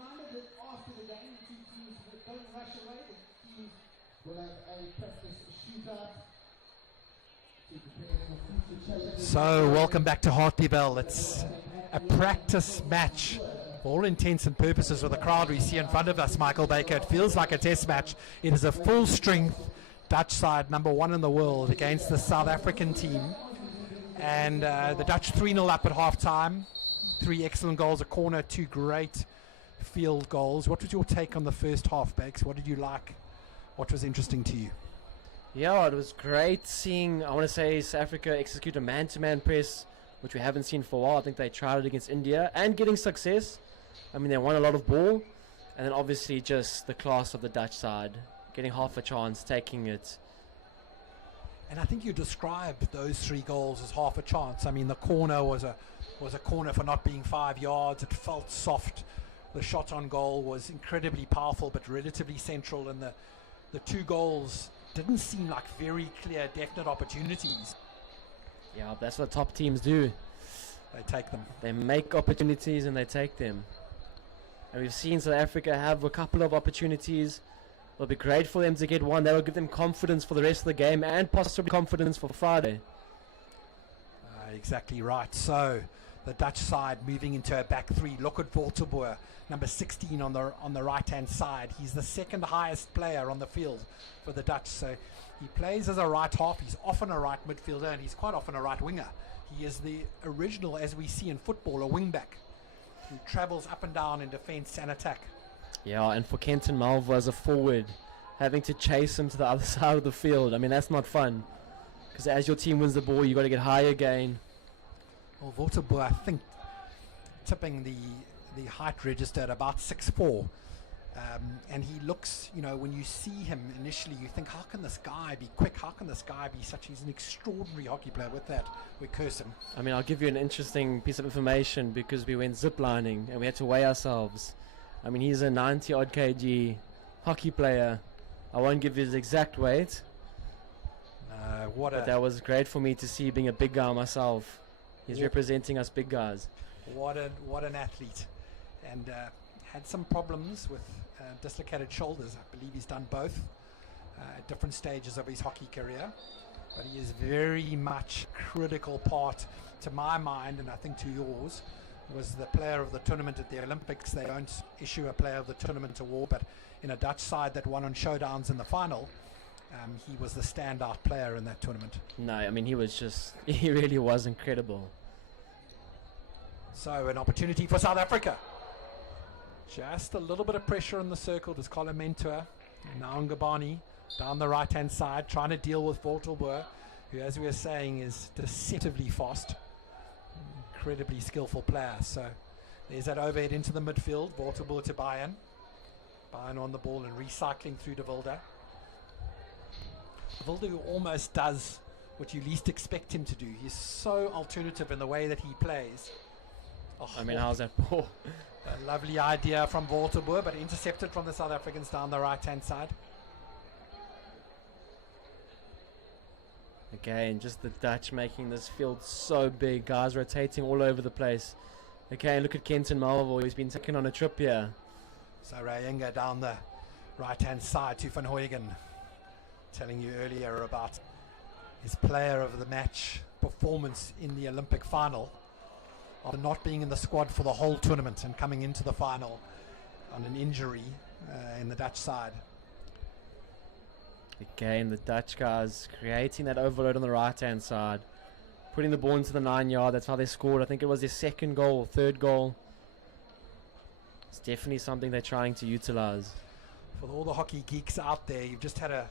reminded that after the game, the two teams don't rush away. The teams will have a practice shootout to prepare for future challenges. So, welcome back to Hartleyvale. It's a practice match for all intents and purposes with the crowd we see in front of us, Michael Baker. It feels like a test match. It is a full-strength Dutch side, number one in the world, against the South African team. And the Dutch 3-0 up at half-time. 3 excellent goals, a corner, 2 great field goals. What was your take on the first half, Bakes? What did you like? What was interesting to you? Yeah, it was great seeing, I want to say, South Africa execute a man-to-man press, which we haven't seen for a while. I think they tried it against India and getting success. I mean, they won a lot of ball. And then obviously just the class of the Dutch side, getting half a chance, taking it. And I think you described those 3 goals as half a chance. I mean, the corner was a corner for not being 5 yards. It felt soft. The shot on goal was incredibly powerful but relatively central. And the 2 goals didn't seem like very clear, definite opportunities. Yeah, that's what top teams do. They take them. They make opportunities and they take them. And we've seen South Africa have a couple of opportunities. It'll be great for them to get one. That'll give them confidence for the rest of the game and possibly confidence for Friday. Exactly right. So the Dutch side moving into a back 3. Look at Volterboer, number 16 on the right-hand side. He's the second highest player on the field for the Dutch. So he plays as a right half. He's often a right midfielder and he's quite often a right winger. He is the original, as we see in football, a wing-back who travels up and down in defence and attack. Yeah, and for Kenton Malvo as a forward, having to chase him to the other side of the field, I mean, that's not fun. Because as your team wins the ball, you got to get high again. Well, Volterboer, I think, tipping the height register at about 6'4". And he looks, when you see him initially, you think, how can this guy be quick? How can this guy be he's an extraordinary hockey player. With that, we curse him. I mean, I'll give you an interesting piece of information because we went ziplining and we had to weigh ourselves. I mean, he's a 90-odd kg hockey player. I won't give you his exact weight. But that was great for me to see, being a big guy myself. He's representing us big guys. What an athlete. And had some problems with dislocated shoulders. I believe he's done both at different stages of his hockey career. But he is very much a critical part, to my mind, and I think to yours, was the player of the tournament at the Olympics. They don't issue a player of the tournament award, but in a Dutch side that won on showdowns in the final, he was the standout player in that tournament. No, I mean, he really was incredible. So an opportunity for South Africa. Just a little bit of pressure in the circle. There's Colin Mentor and now Ngubani down the right-hand side, trying to deal with Volterboer, who, as we were saying, is deceptively fast. Incredibly skillful player. So there's that overhead into the midfield. Volterboer to Bayern. Bayern on the ball and recycling through to Wilder. Wilder, who almost does what you least expect him to do. He's so alternative in the way that he plays. I mean, how's that ball? A lovely idea from Volterboer, but intercepted from the South Africans down the right-hand side. Again, just the Dutch making this field so big. Guys rotating all over the place. Okay, look at Kenton Malvo. He's been taken on a trip here. So Rayenga down the right-hand side to Van Huygen. Telling you earlier about his player of the match performance in the Olympic final, of not being in the squad for the whole tournament and coming into the final on an injury in the Dutch side. Again, the Dutch guys creating that overload on the right-hand side, putting the ball into the 9-yard. That's how they scored. I think it was their second goal, third goal. It's definitely something they're trying to utilize. For all the hockey geeks out there, you've just had a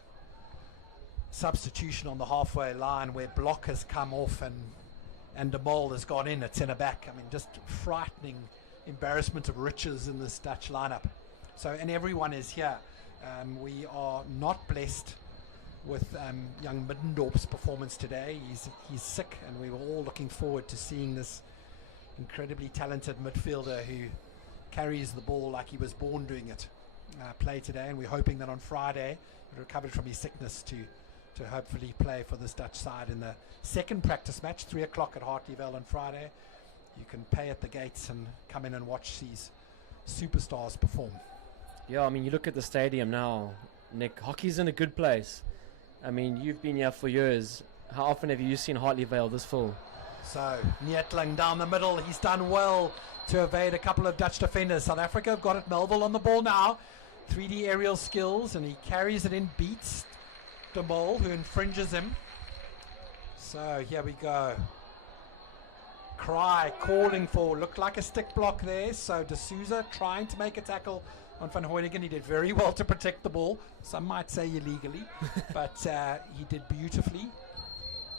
substitution on the halfway line where Block has come off and De Mol has gone in at centre back. I mean, just frightening embarrassment of riches in this Dutch lineup. So, and everyone is here. We are not blessed with young Middendorp's performance today. He's sick, and we were all looking forward to seeing this incredibly talented midfielder who carries the ball like he was born doing it play today. And we're hoping that on Friday he recovered from his sickness to hopefully play for this Dutch side in the second practice match, 3 o'clock at Hartleyvale on Friday. You can pay at the gates and come in and watch these superstars perform. Yeah, I mean, you look at the stadium now, Nick, hockey's in a good place. I mean, you've been here for years. How often have you seen Hartleyvale this full? So, Nietling down the middle. He's done well to evade a couple of Dutch defenders. South Africa have got it. Melville on the ball now. 3D aerial skills, and he carries it in, beats De Mol, who infringes him. So, here we go. Cry calling for, looked like a stick block there. So, De Souza trying to make a tackle on Van Hooydonk. He did very well to protect the ball. Some might say illegally, but he did beautifully.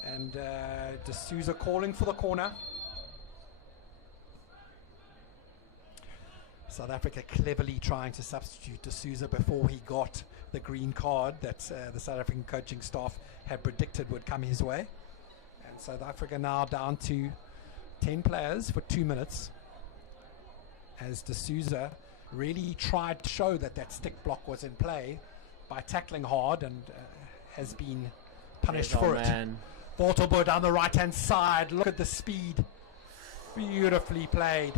And De Souza calling for the corner. South Africa cleverly trying to substitute De Souza before he got the green card that the South African coaching staff had predicted would come his way. And South Africa now down to 10 players for 2 minutes, as De Souza really tried to show that that stick block was in play by tackling hard, and has been punished for it. Voltelboer down the right hand side. Look at the speed. Beautifully played.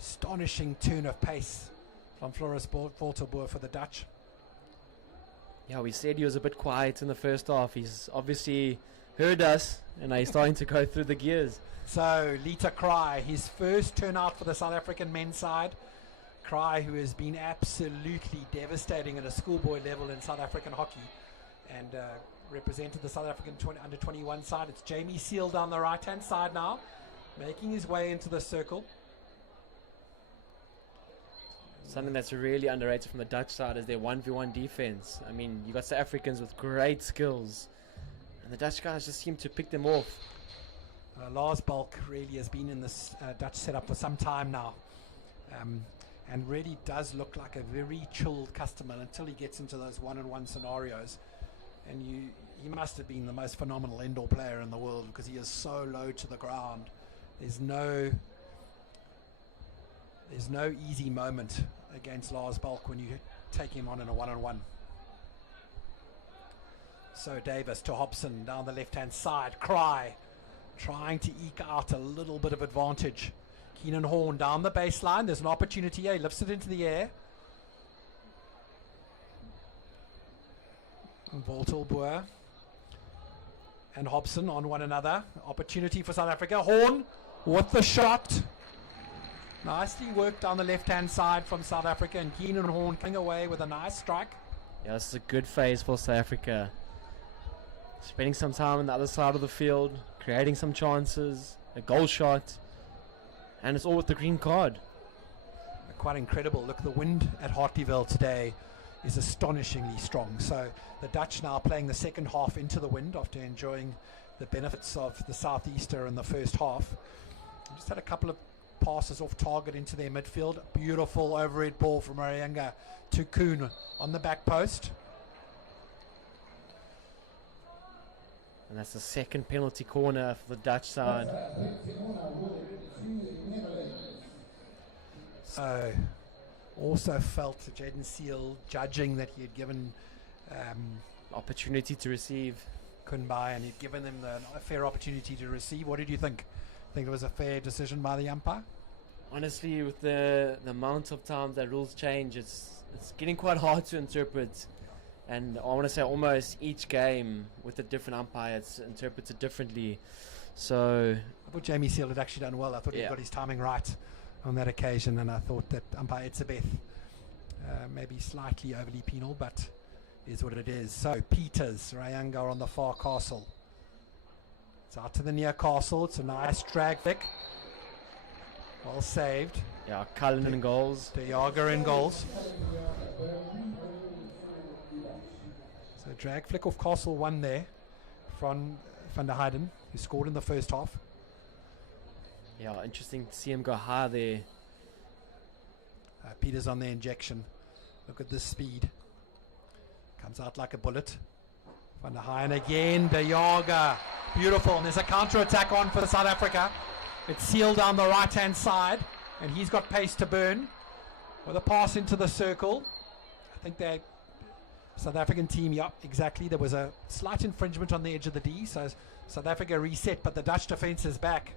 Astonishing turn of pace from Floris Voltelboer for the Dutch. Yeah, we said he was a bit quiet in the first half. He's obviously heard us, and he's starting to go through the gears. So, Lita Cry, his first turnout for the South African men's side. Cry, who has been absolutely devastating at a schoolboy level in South African hockey, and represented the South African under-21 side. It's Jamie Seal down the right-hand side now, making his way into the circle. Something that's really underrated from the Dutch side is their 1v1 defense. I mean, you got South Africans with great skills, and the Dutch guys just seem to pick them off. Lars Balk really has been in this Dutch setup for some time now, and really does look like a very chilled customer until he gets into those one-on-one scenarios. And he must have been the most phenomenal indoor player in the world, because he is so low to the ground. There's no easy moment against Lars Balk when you take him on in a one-on-one. So Davis to Hobson down the left-hand side. Cry trying to eke out a little bit of advantage. Keenan Horn down the baseline. There's an opportunity here. He lifts it into the air. Voltelboer and Hobson on one another. Opportunity for South Africa. Horn with the shot. Nicely worked down the left-hand side from South Africa, and Keenan Horn coming away with a nice strike. Yeah, this is a good phase for South Africa. Spending some time on the other side of the field, creating some chances, a goal shot, and it's all with the green card. Quite incredible. Look, the wind at Hartleyvale today is astonishingly strong. So the Dutch now playing the second half into the wind after enjoying the benefits of the southeaster in the first half. Just had a couple of passes off target into their midfield. Beautiful overhead ball from Marianga to Kuhn on the back post. And that's the second penalty corner for the Dutch side. So, also felt Jaden Seal judging that he had given opportunity to receive Kunbai, and he'd given them a fair opportunity to receive. What did you think? Think it was a fair decision by the umpire? Honestly, with the amount of times that rules change, it's getting quite hard to interpret. And I want to say almost each game with a different umpire, it's interpreted differently. So I thought Jamie Seal had actually done well. I thought he got his timing right on that occasion, and I thought that umpire Etzebeth maybe slightly overly penal, but it is what it is. So Peters, Rayanga on the far castle. It's out to the near castle. It's a nice drag flick. Well saved. Yeah, Cullen in goals. De Jager in goals. So drag flick off Castle 1 there from Van der Heijden, who scored in the first half. Yeah, interesting to see him go high there. Peters on the injection. Look at this speed. Comes out like a bullet. Van der Heijden again. De Jager. Beautiful. And there's a counter-attack on for South Africa. It's sealed down the right-hand side, and he's got pace to burn with a pass into the circle. I think the South African team, exactly. There was a slight infringement on the edge of the D, so South Africa reset, but the Dutch defense is back.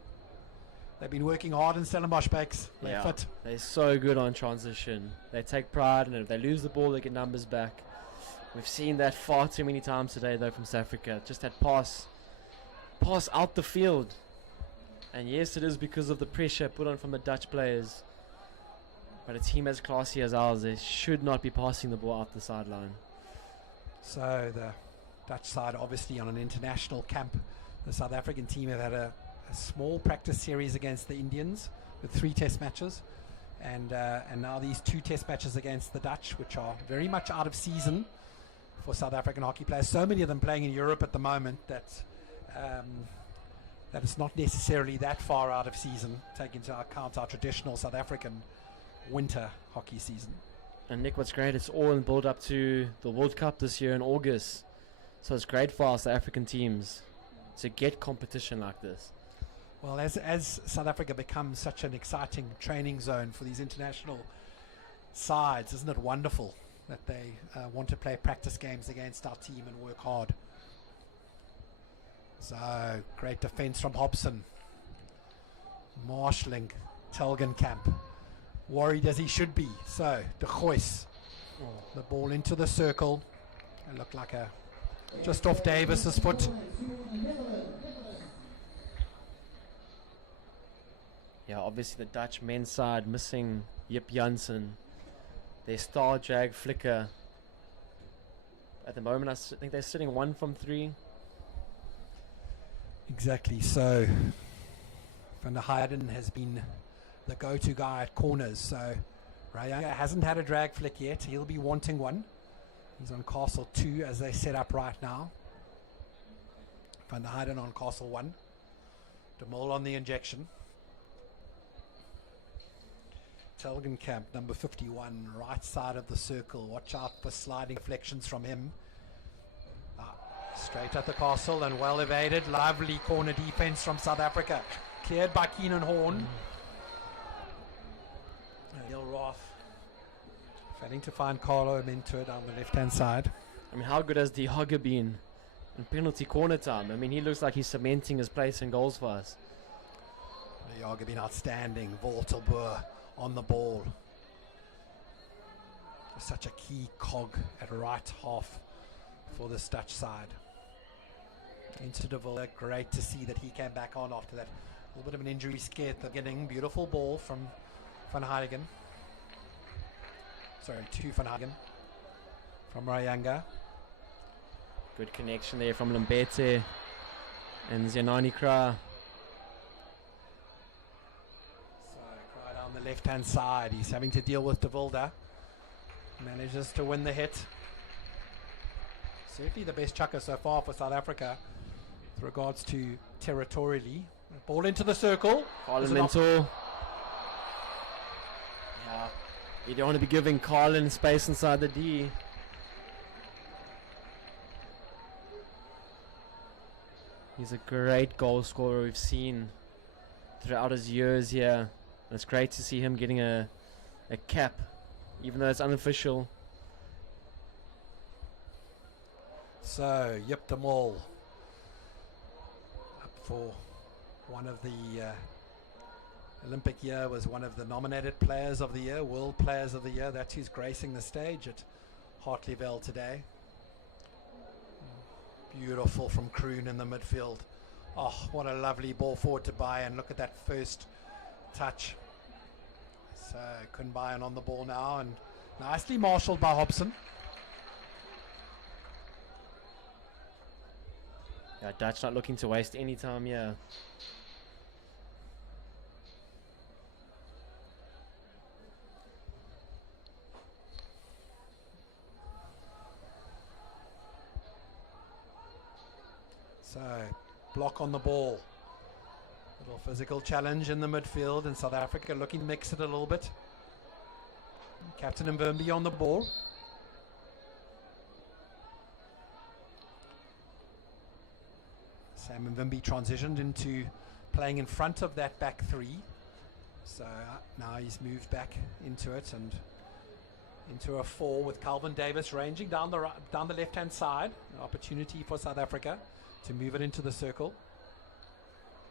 They've been working hard in Stellenbosch, Bakes. They're fit. They're so good on transition. They take pride, and if they lose the ball, they get numbers back. We've seen that far too many times today, though, from South Africa. Just that pass out the field. And yes, it is because of the pressure put on from the Dutch players. But a team as classy as ours, they should not be passing the ball out the sideline. So the Dutch side obviously on an international camp. The South African team have had a small practice series against the Indians with 3 test matches. And now these 2 test matches against the Dutch, which are very much out of season for South African hockey players. So many of them playing in Europe at the moment that it's not necessarily that far out of season, taking into account our traditional South African winter hockey season. And Nick, what's great, it's all in build up to the World Cup this year in August. So it's great for our South African teams to get competition like this. Well, as South Africa becomes such an exciting training zone for these international sides, isn't it wonderful that they want to play practice games against our team and work hard? So, great defense from Hobson. Marshalling Telgenkamp. Worried as he should be. So, De Gois. The ball into the circle. It looked like just off Davis's foot. Yeah, obviously the Dutch men's side missing Jip Janssen. Their star drag flicker. At the moment, I think they're sitting 1 from 3. Exactly. So, Van der Heijden has been the go-to guy at corners. So, Rayanga hasn't had a drag flick yet. He'll be wanting one. He's on Castle 2 as they set up right now. Van der Heijden on Castle 1. De Mol on the injection. Telgenkamp, number 51, right side of the circle. Watch out for sliding deflections from him. Straight at the castle and well evaded. Lovely corner defense from South Africa. Cleared by Keenan Horn. Neil Roth failing to find Carlo Mentor down the left-hand side. I mean, how good has the Hogger been in penalty corner time? I mean, he looks like he's cementing his place in goals for us. The Hogger been outstanding. Vortelboer on the ball. Just such a key cog at right half for the Dutch side. Into De Villiers, great to see that he came back on after that little bit of an injury scare at the beginning. Beautiful ball from Van Heijden. Sorry, to Van Heijden from Rayanga. Good connection there from Lembete and Zianani Kra. So Kra down the left-hand side. He's having to deal with De Villiers. Manages to win the hit. Certainly the best chucker so far for South Africa with regards to territorially. Ball into the circle. Carlin Mentor. Yeah, you don't want to be giving Carlin space inside the D. He's a great goal scorer we've seen throughout his years here. And it's great to see him getting a cap, even though it's unofficial. So, Jip de Mol up for one of the Olympic year, was one of the nominated players of the year, world players of the year. That's who's gracing the stage at Hartleyvale today. Beautiful from Kroon in the midfield. Oh, what a lovely ball forward to Bayern. Look at that first touch. So, Kun Bayern on the ball now, and nicely marshalled by Hobson. Yeah, Dutch not looking to waste any time here. So, block on the ball. Little physical challenge in the midfield, and South Africa looking to mix it a little bit. Captain Mbembe on the ball. Sam Mbembe transitioned into playing in front of that back three. So now he's moved back into it and into a 4 with Calvin Davis ranging down the left-hand side. An opportunity for South Africa to move it into the circle.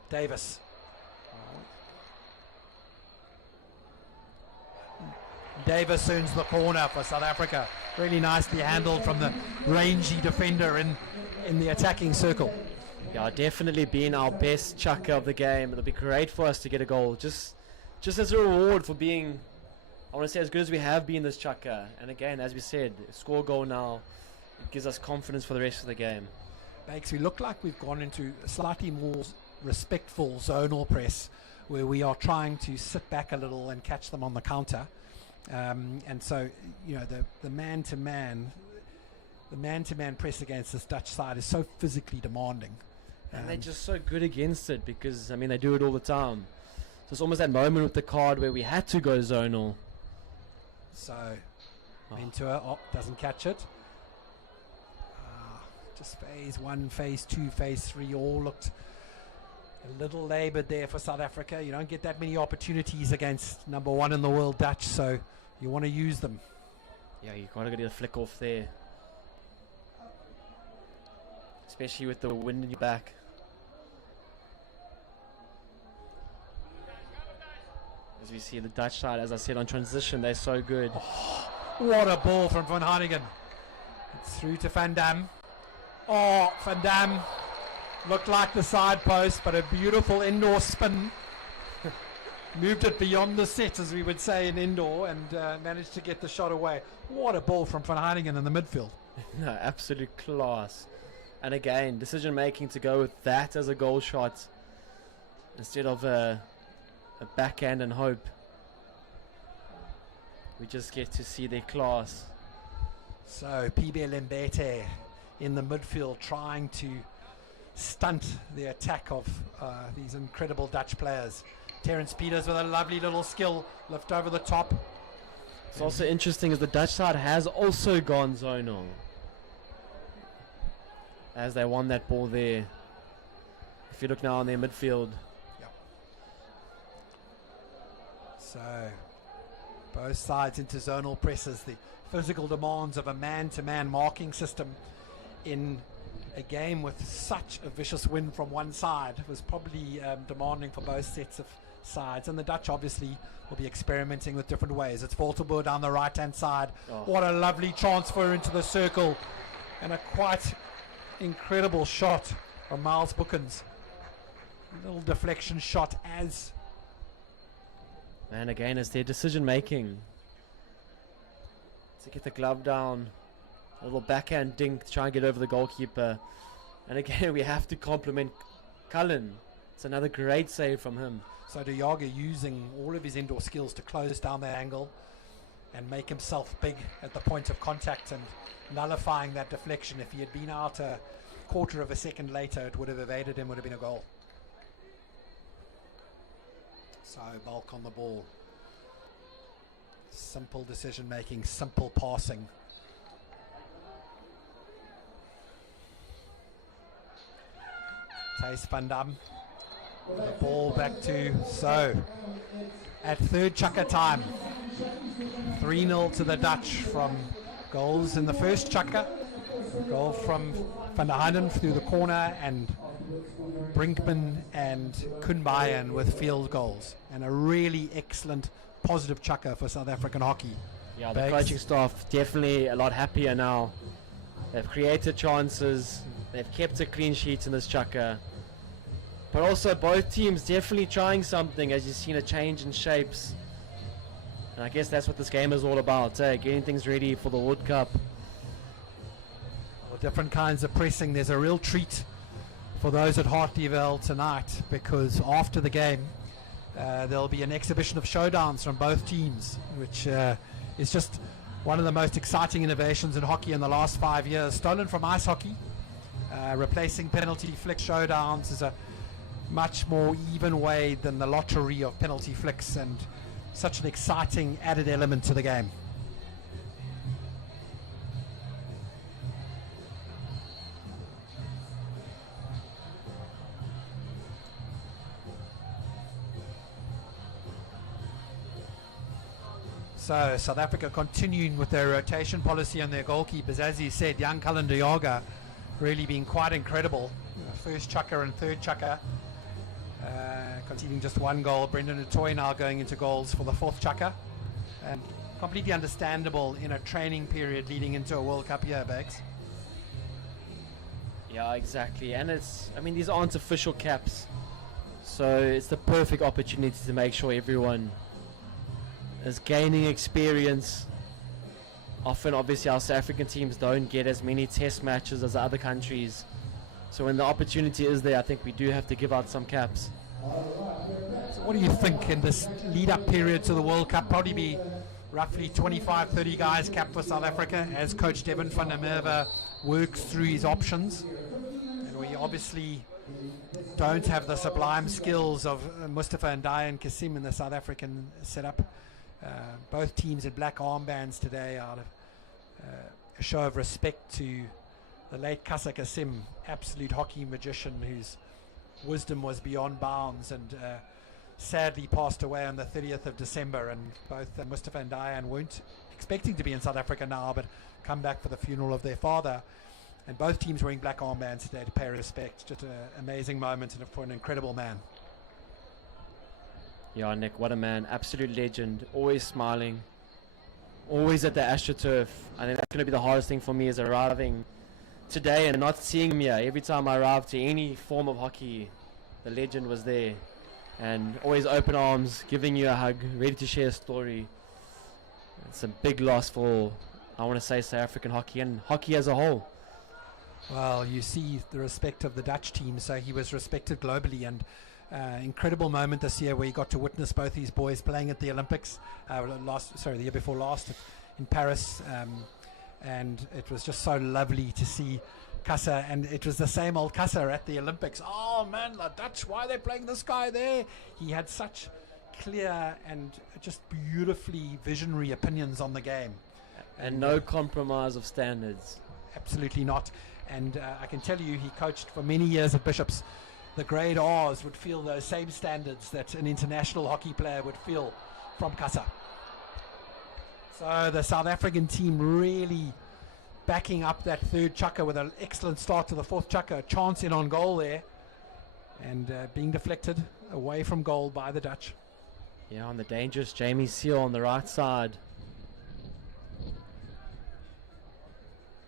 Davis Davis earns the corner for South Africa. Really nicely handled from the rangy defender in the attacking circle. Yeah, definitely been our best chucker of the game. It'll be great for us to get a goal, just as a reward for being, I want to say, as good as we have been this chucker. And again, as we said, score a goal now, it gives us confidence for the rest of the game. Bakes, we look like we've gone into a slightly more respectful zonal press, where we are trying to sit back a little and catch them on the counter. And so, you know, the man-to-man press against this Dutch side is so physically demanding. And they're just so good against it because, I mean, they do it all the time. So it's almost that moment with the card where we had to go zonal. So, Mentor doesn't catch it. Just phase 1, phase 2, phase 3 all looked a little laboured there for South Africa. You don't get that many opportunities against number 1 in the world Dutch, so you want to use them. Yeah, you got to get a flick off there. Especially with the wind in your back. As we see the Dutch side, as I said, on transition, they're so good. Oh, what a ball from Van Heiningen. It's through to Van Dam. Oh, Van Dam looked like the side post, but a beautiful indoor spin. Moved it beyond the set, as we would say in indoor, and managed to get the shot away. What a ball from Van Heiningen in the midfield. No, absolute class. And again, decision making to go with that as a goal shot instead of a backhand and hope. We just get to see their class. So PB Lembete in the midfield trying to stunt the attack of these incredible Dutch players. Terence Peters with a lovely little skill lift over the top. It's also interesting as the Dutch side has also gone zonal as they won that ball there. If you look now on their midfield. Yep. So both sides into zonal presses. The physical demands of a man-to-man marking system in a game with such a vicious win from one side was probably demanding for both sets of sides, and the Dutch obviously will be experimenting with different ways. It's Volterboer down the right hand side. What a lovely transfer into the circle, and a quite incredible shot from Miles Bookins. A little deflection shot as and again it's their decision making to get the glove down, a little backhand dink to try and get over the goalkeeper. And again we have to compliment Cullen. It's another great save from him. So De Jager using all of his indoor skills to close down that angle and make himself big at the point of contact and nullifying that deflection. If he had been out a quarter of a second later, it would have evaded him, would have been a goal. So Bulk on the ball. Simple decision making, simple passing. Thijs van Dam. The ball back to So. At third chucker time. 3-0 to the Dutch from goals in the first chucker. Goal from Van der Heijden through the corner, and Brinkman and Kunbayan with field goals. And a really excellent, positive chucker for South African hockey. Yeah, the coaching staff definitely a lot happier now. They've created chances. They've kept a clean sheet in this chucker. But also both teams definitely trying something, as you've seen a change in shapes. And I guess that's what this game is all about, getting things ready for the World Cup. Well, different kinds of pressing. There's a real treat for those at Hartleyvale tonight, because after the game there'll be an exhibition of showdowns from both teams, which is just one of the most exciting innovations in hockey in the last 5 years. Stolen from ice hockey, replacing penalty flick showdowns is a much more even way than the lottery of penalty flicks, and such an exciting added element to the game. So South Africa continuing with their rotation policy on their goalkeepers. As you said, young Cullen De Jager really been quite incredible. First chucker and third chucker. Conceding just one goal. Brendan Utoy now going into goals for the fourth chucker. And completely understandable in a training period leading into a World Cup year, Bex. Yeah, exactly. And these aren't official caps. So it's the perfect opportunity to make sure everyone is gaining experience. Often, obviously, our South African teams don't get as many test matches as other countries. So when the opportunity is there, I think we do have to give out some caps. So what do you think in this lead-up period to the World Cup? Probably be roughly 25, 30 guys capped for South Africa as Coach Devin van der Merwe works through his options. And we obviously don't have the sublime skills of Mustafa and and Kasim in the South African setup. Both teams in black armbands today out of a show of respect to the late Kasa Kasim, absolute hockey magician whose wisdom was beyond bounds, and sadly passed away on the 30th of December. And both Mustafa and Diane weren't expecting to be in South Africa now, but come back for the funeral of their father. And both teams wearing black armbands today to pay respect. Just an amazing moment and for an incredible man. Yeah, Nick, what a man. Absolute legend. Always smiling. Always at the AstroTurf. I think that's going to be the hardest thing for me, is arriving today and not seeing him here. Every time I arrived to any form of hockey, the legend was there. And always open arms, giving you a hug, ready to share a story. It's a big loss for, I want to say, South African hockey and hockey as a whole. Well, you see the respect of the Dutch team, so he was respected globally, and incredible moment this year where he got to witness both these boys playing at the Olympics, the year before last in Paris, and it was just so lovely to see Kasa, and it was the same old Kasa at the Olympics. Oh man, the Dutch, why are they playing this guy there? He had such clear and just beautifully visionary opinions on the game. And no compromise of standards. Absolutely not. And I can tell you, he coached for many years at Bishops. The grade R's would feel those same standards that an international hockey player would feel from Kasa. So the South African team really backing up that third chukker with an excellent start to the fourth chukker. A chance in on goal there. And being deflected away from goal by the Dutch. Yeah, on the dangerous Jamie Seal on the right side.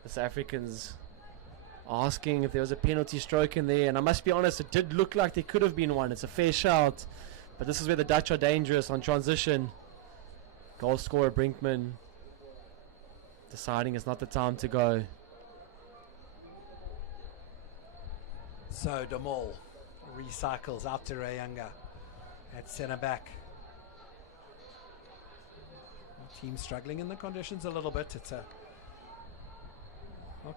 The South Africans asking if there was a penalty stroke in there, and I must be honest, it did look like there could have been one. It's a fair shout, but this is where the Dutch are dangerous on transition. Goal scorer Brinkman deciding it's not the time to go. So De Mol recycles out to Rayanga at centre back. Team struggling in the conditions a little bit. It's not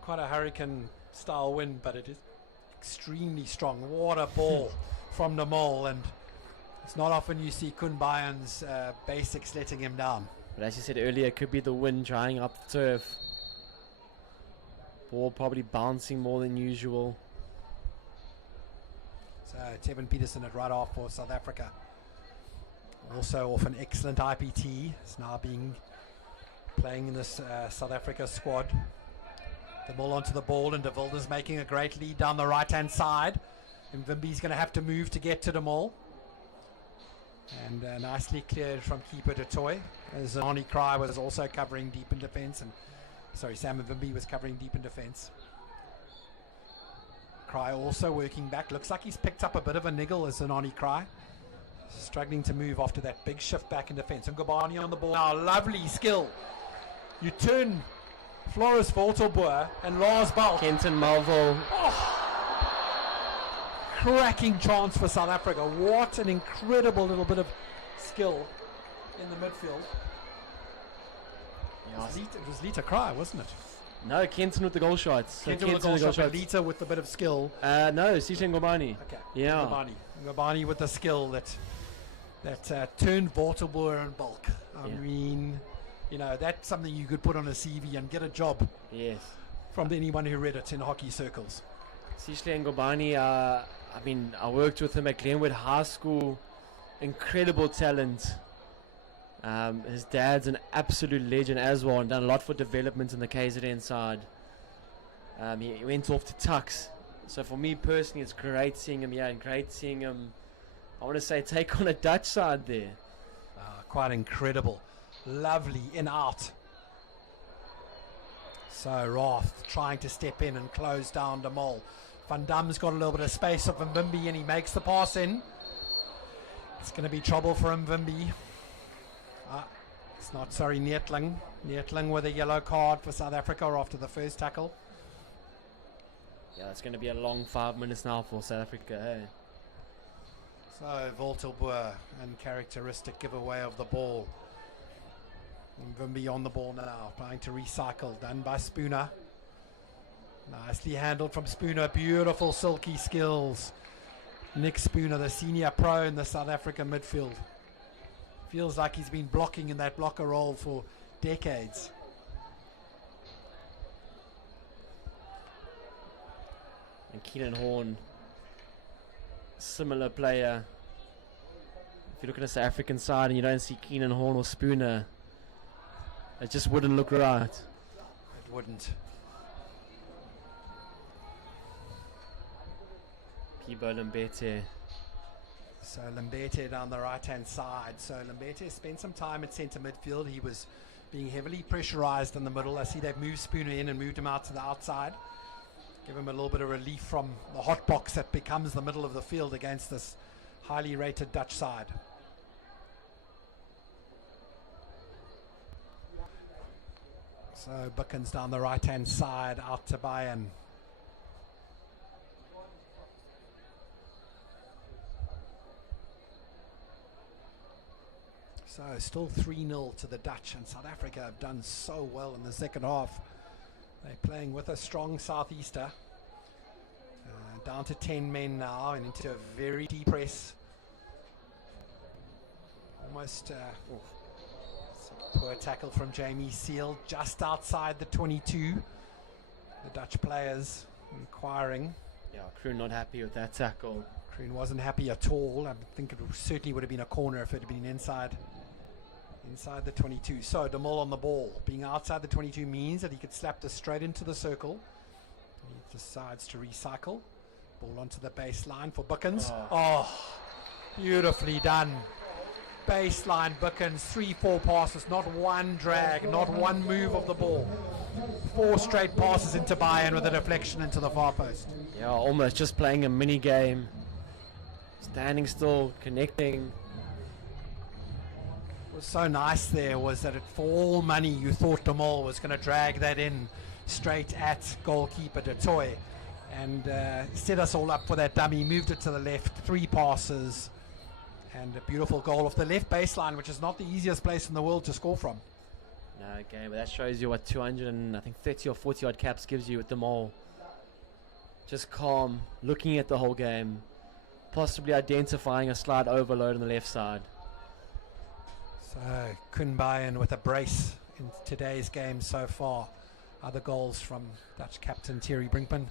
quite a Hurricane style win, but it is extremely strong. What a ball from De Mol, and it's not often you see Kun Bayern's basics letting him down. But as you said earlier, it could be the wind drying up the turf. Ball probably bouncing more than usual. So Tevin Peterson at right half for South Africa. Also off an excellent IPT. Is now playing in this South Africa squad. The ball onto the ball, and De Vilder's making a great lead down the right-hand side. And Wimby's going to have to move to get to De Mol. And nicely cleared from keeper de Toy. As Arnie Cry was also covering deep in defence. Sam Wimby was covering deep in defence. Cry also working back. Looks like he's picked up a bit of a niggle as Arnie Cry. Struggling to move after that big shift back in defence. And Ngubani on the ball now. Lovely skill. You turn Floris Volterboer and Lars Balk. Kenton Malvo. Cracking chance for South Africa. What an incredible little bit of skill in the midfield. Yes. It was Lita Cry, wasn't it? No, Kenton with the goal shots. Kenton with the goal shot, Lita with a bit of skill. No, Sishen Ngubani. Okay. Yeah. Ngubani with the skill that turned Volterboer and Balk. I mean, that's something you could put on a CV and get a job. Yes. From anyone who read it in hockey circles. Sishle Ngubani, I worked with him at Glenwood High School. Incredible talent. His dad's an absolute legend as well, and done a lot for development in the KZN side. He went off to Tuks. So for me personally, it's great seeing him here, and great seeing him, I want to say, take on a Dutch side there. Quite incredible. Lovely in out. So Roth trying to step in and close down De Mol. Van Dam's got a little bit of space of Mvimbi and he makes the pass in. It's going to be trouble for Mvimbi. It's not, sorry, Neetling. Neetling with a yellow card for South Africa after the first tackle. Yeah, it's going to be a long 5 minutes now for South Africa. Hey? So Voltelboer, uncharacteristic giveaway of the ball. Mvimbi on the ball now, trying to recycle, done by Spooner. Nicely handled from Spooner, beautiful silky skills. Nick Spooner, the senior pro in the South African midfield. Feels like he's been blocking in that blocker role for decades. And Keenan Horn, similar player. If you look at the South African side and you don't see Keenan Horn or Spooner, it just wouldn't look right. It wouldn't. Pibo Lembete. So Lembete down the right hand side. So Lembete spent some time at centre midfield. He was being heavily pressurised in the middle. I see they've moved Spooner in and moved him out to the outside. Give him a little bit of relief from the hot box that becomes the middle of the field against this highly rated Dutch side. So Buckens down the right hand side, out to Bayern. So still 3-0 to the Dutch, and South Africa have done so well in the second half. They're playing with a strong southeaster. Down to 10 men now and into a very deep press. Almost poor tackle from Jamie Seal just outside the 22. The Dutch players inquiring. Yeah, Kroon not happy with that tackle. Kroon wasn't happy at all. I think it certainly would have been a corner if it had been inside the 22. So De Mol on the ball. Being outside the 22 means that he could slap this straight into the circle. He decides to recycle. Ball onto the baseline for Buckens. Oh, beautifully done. Baseline Buckens, 3-4 passes, not one drag, not one move of the ball. 4 straight passes into Bayern with a deflection into the far post. Yeah, almost just playing a mini game. Standing still, connecting. What was so nice there was that for all money you thought De Mol was going to drag that in straight at goalkeeper De Toy and set us all up for that dummy, moved it to the left, 3 passes and a beautiful goal off the left baseline, which is not the easiest place in the world to score from. No, okay, but that shows you what 230 or 40 odd caps gives you with De Mol. Just calm, looking at the whole game, possibly identifying a slight overload on the left side. So Koen Bayern with a brace in today's game so far. Other goals from Dutch captain Thierry Brinkman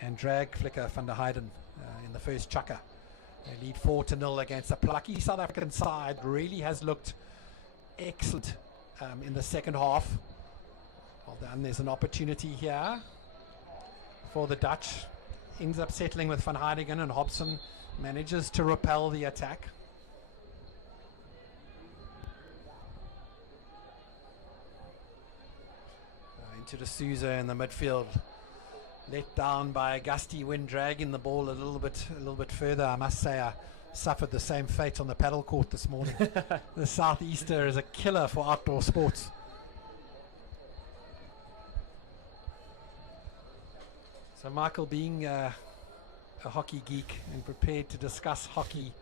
and drag flicker van der Heijden in the first chukker. They lead 4-0 against a plucky South African side. Really has looked excellent in the second half. Well done. There's an opportunity here for the Dutch. Ends up settling with Van Heijden, and Hobson manages to repel the attack. Into the Souza in the midfield, let down by Augusti when dragging the ball a little bit further. I must say I suffered the same fate on the paddle court this morning. The Southeaster is a killer for outdoor sports. So Michael, being a hockey geek and prepared to discuss hockey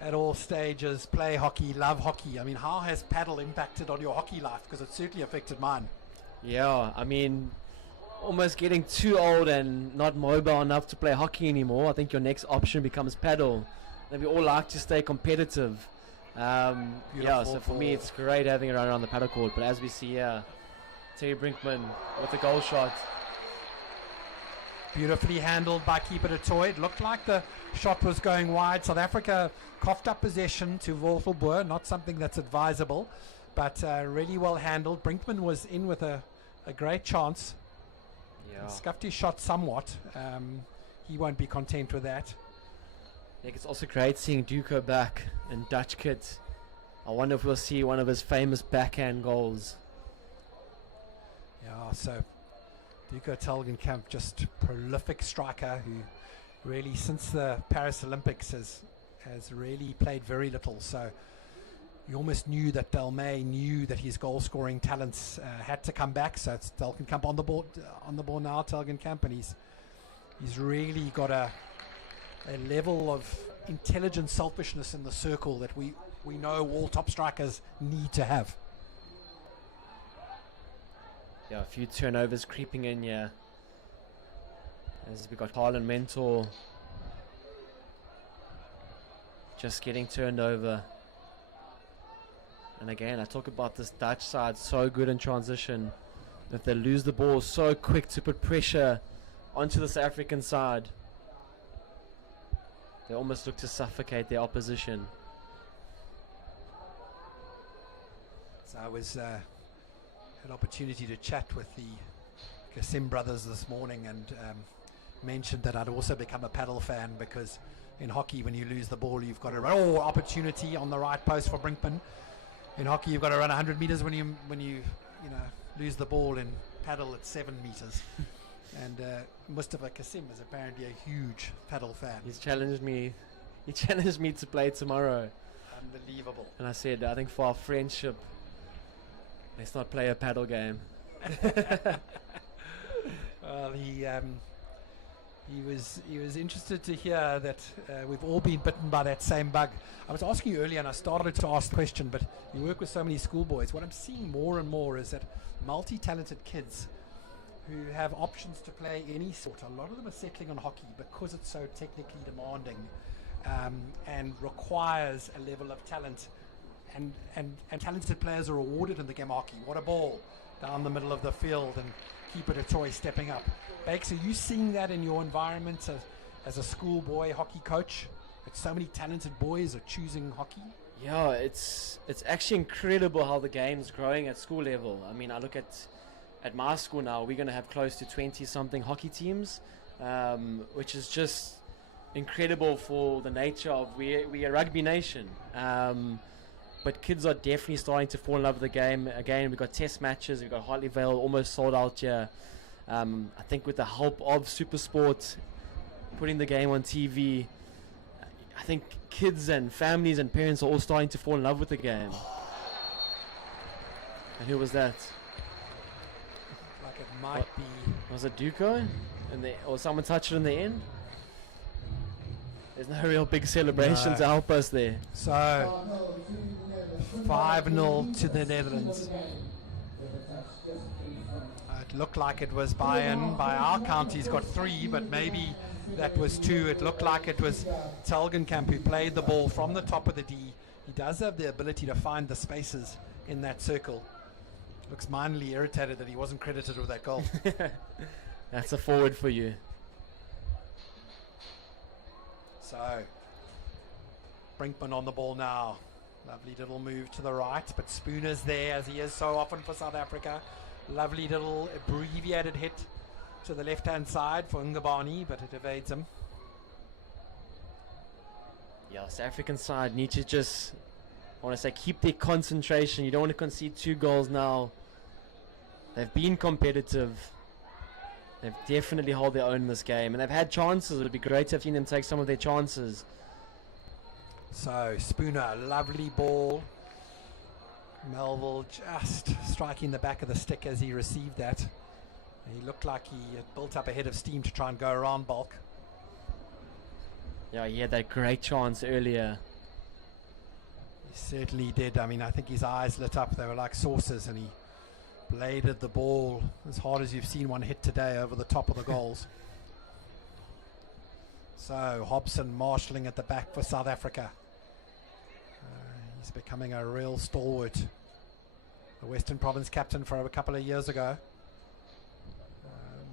at all stages, play hockey, love hockey, I mean, how has paddle impacted on your hockey life? Because it certainly affected mine. Yeah, I mean, almost getting too old and not mobile enough to play hockey anymore. I think your next option becomes paddle. And we all like to stay competitive. Yeah, so for me it's great having it around the paddle court. But as we see here, Thierry Brinkman with the goal shot. Beautifully handled by keeper De Toy. It looked like the shot was going wide. South Africa coughed up possession to Voltelboer, not something that's advisable, but really well handled. Brinkman was in with a great chance. Yeah. Scuffed his shot somewhat. He won't be content with that. I think it's also great seeing Duco back and Dutch kids I wonder if we'll see one of his famous backhand goals. Yeah, so Duco Telgenkamp, just prolific striker who really, since the Paris Olympics, has really played very little. So you almost knew that Delmay knew that his goal-scoring talents had to come back. So it's Telgenkamp on the ball now. Telgenkamp, and he's really got a level of intelligent selfishness in the circle that we know all top strikers need to have. Yeah, a few turnovers creeping in here. As we got Harlan Mentor just getting turned over. And again, I talk about this Dutch side, so good in transition. If they lose the ball, so quick to put pressure onto the South African side. They almost look to suffocate their opposition. So I was had an opportunity to chat with the Kasim brothers this morning, and mentioned that I'd also become a paddle fan, because in hockey, when you lose the ball, you've got to run. Oh, opportunity on the right post for Brinkman. In hockey, you've got to run 100 meters when you lose the ball. In paddle, it's 7 meters. And Mustafa Kasim is apparently a huge paddle fan. He's challenged me. He challenged me to play tomorrow. Unbelievable. And I said, I think for our friendship, let's not play a paddle game. Well, he was interested to hear that we've all been bitten by that same bug. I was asking you earlier, and I started to ask the question, but you work with so many schoolboys. What I'm seeing more and more is that multi-talented kids who have options to play any sport, a lot of them are settling on hockey because it's so technically demanding and requires a level of talent. And talented players are rewarded in the game of hockey. What a ball down the middle of the field, and keeper Detroit stepping up. Bakes, are you seeing that in your environment as a schoolboy hockey coach? That so many talented boys are choosing hockey? Yeah, it's actually incredible how the game's growing at school level. I mean, I look at my school now, we're going to have close to 20-something hockey teams, which is just incredible for the nature of we a rugby nation. But kids are definitely starting to fall in love with the game. Again, we've got test matches, we've got Hartleyvale almost sold out here. I think with the help of SuperSport putting the game on TV, I think kids and families and parents are all starting to fall in love with the game. And who was that? Like it might be. Was it Duco? Or someone touched it in the end? There's no real big celebration to help us there. So 5-0 to the Netherlands. It looked like it was Bayern. By our count, he's got 3, but maybe that was 2. It looked like it was Telgenkamp who played the ball from the top of the D. He does have the ability to find the spaces in that circle. Looks mildly irritated that he wasn't credited with that goal. That's a forward for you. So, Brinkman on the ball now. Lovely little move to the right, but Spooner's there, as he is so often for South Africa. Lovely little abbreviated hit to the left-hand side for Ngabani, but it evades him. Yeah, South African side need to just, I want to say, keep their concentration. You don't want to concede 2 goals now. They've been competitive. They've definitely held their own in this game, and they've had chances. It would be great to have seen them take some of their chances. So Spooner, lovely ball. Melville just striking the back of the stick as he received that. He looked like he had built up a head of steam to try and go around Bulk. Yeah, he had that great chance earlier. He certainly did. I mean, I think his eyes lit up. They were like saucers, and he bladed the ball as hard as you've seen one hit today over the top of the goals. So Hobson marshalling at the back for South Africa. He's becoming a real stalwart. The Western Province captain for a couple of years ago.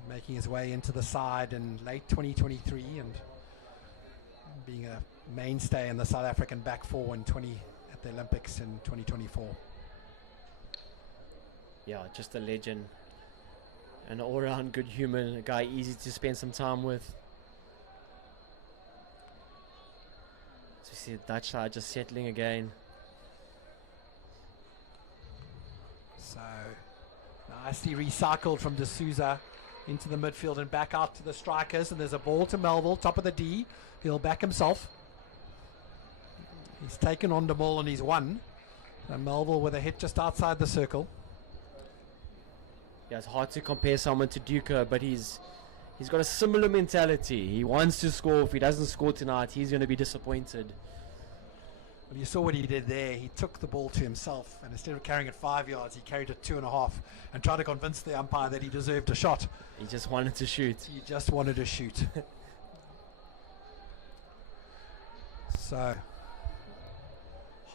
Making his way into the side in late 2023 and being a mainstay in the South African back four at the Olympics in 2024. Yeah, just a legend. An all-round good human, a guy easy to spend some time with. So you see the Dutch side just settling again. Nicely recycled from D'Souza into the midfield and back out to the strikers. And there's a ball to Melville, top of the D. He'll back himself. He's taken on the ball and he's won. And Melville with a hit just outside the circle. Yeah, it's hard to compare someone to Duker, but he's got a similar mentality. He wants to score. If he doesn't score tonight, he's going to be disappointed. Well, you saw what he did there. He took the ball to himself, and instead of carrying it 5 yards, he carried it 2.5 and tried to convince the umpire that he deserved a shot. He just wanted to shoot. He just wanted to shoot. So,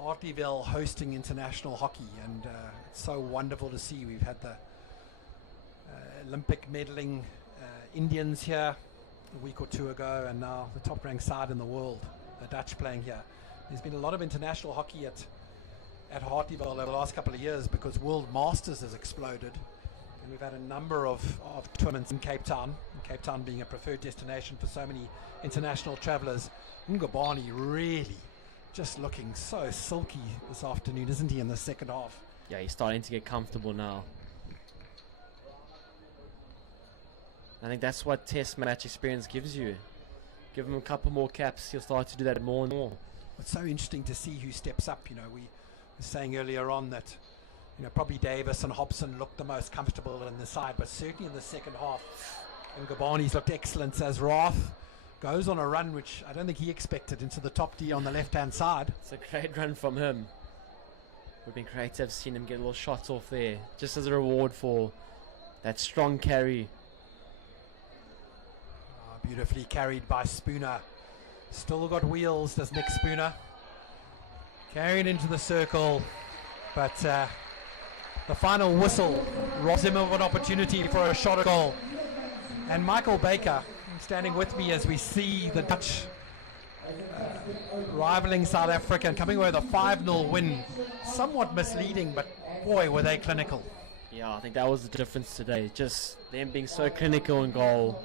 Hartleyvale hosting international hockey, and it's so wonderful to see. We've had the Olympic medaling Indians here a week or two ago, and now the top ranked side in the world, the Dutch, playing here. There's been a lot of international hockey at Hartleyvale over the last couple of years because World Masters has exploded, and we've had a number of tournaments in Cape Town being a preferred destination for so many international travellers. Ngubani really just looking so silky this afternoon, isn't he, in the second half? Yeah, he's starting to get comfortable now. I think that's what test match experience gives you. Give him a couple more caps, he'll start to do that more and more. It's so interesting to see who steps up. You know, we were saying earlier on that, you know, probably Davis and Hobson looked the most comfortable in the side, but certainly in the second half, and Ngubani's looked excellent as Rath goes on a run which I don't think he expected into the top D on the left-hand side. It's a great run from him. Would have been great to have seen him get a little shot off there, just as a reward for that strong carry. Beautifully carried by Spooner. Still got wheels, does Nick Spooner. Carried into the circle, but the final whistle robs him of an opportunity for a shot at goal. And Michael Baker standing with me as we see the Dutch rivaling South Africa and coming away with a 5-0 win. Somewhat misleading, but boy, were they clinical. Yeah, I think that was the difference today. Just them being so clinical in goal.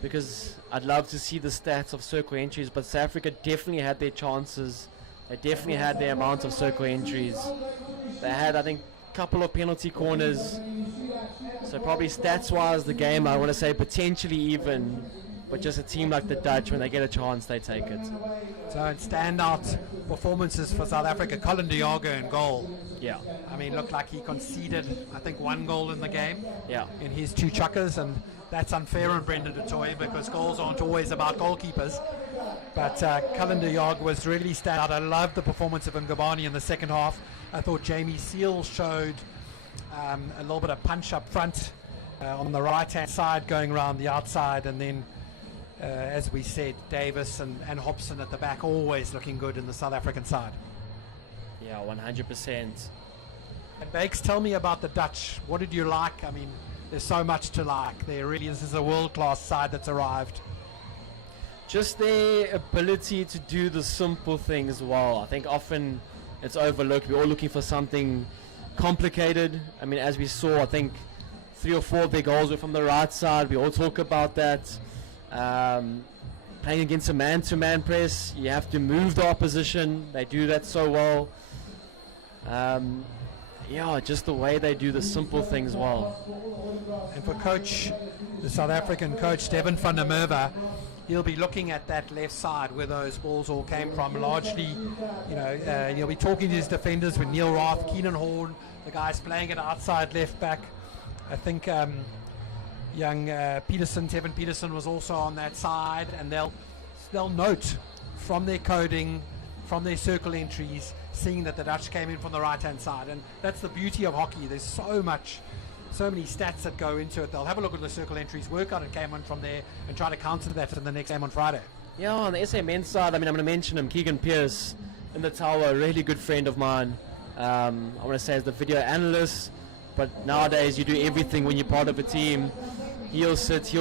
Because I'd love to see the stats of circle entries, but South Africa definitely had their chances. They definitely had their amount of circle entries. They had, I think, a couple of penalty corners. So probably stats-wise, the game, I want to say potentially even, but just a team like the Dutch, when they get a chance, they take it. So in standout performances for South Africa, Colin Diago in goal. Yeah. I mean, looked like he conceded, I think, 1 goal in the game. Yeah. In his 2 chuckers, and that's unfair on Brendan du Toit because goals aren't always about goalkeepers. But Cullen de Jaag was really stand out. I loved the performance of Ngubani in the second half. I thought Jamie Seals showed a little bit of punch up front on the right-hand side going around the outside. And then, as we said, Davis and Hobson at the back, always looking good in the South African side. Yeah, 100%. And Bakes, tell me about the Dutch. What did you like? I mean, there's so much to like. This is a world-class side that's arrived. Just their ability to do the simple things well. I think often it's overlooked. We're all looking for something complicated. I mean, as we saw, I think 3 or 4 of their goals were from the right side. We all talk about that. Playing against a man-to-man press, you have to move the opposition. They do that so well. Yeah, just the way they do the simple things well. And for the South African coach, Devin van der Merwe, he'll be looking at that left side where those balls all came from. Largely, he'll be talking to his defenders with Neil Roth, Keenan Horn, the guys playing it outside left back. I think young Tevin Peterson was also on that side, and they'll note from their coding, from their circle entries, seeing that the Dutch came in from the right-hand side. And that's the beauty of hockey. There's so many stats that go into it. They'll have a look at the circle entries, work out it came in from there, and try to counter that in the next game on Friday. Yeah, on the SA men's side, I mean, I'm going to mention him, Keegan Pearce in the tower, a really good friend of mine. I want to say as the video analyst, but nowadays you do everything when you're part of a team. He'll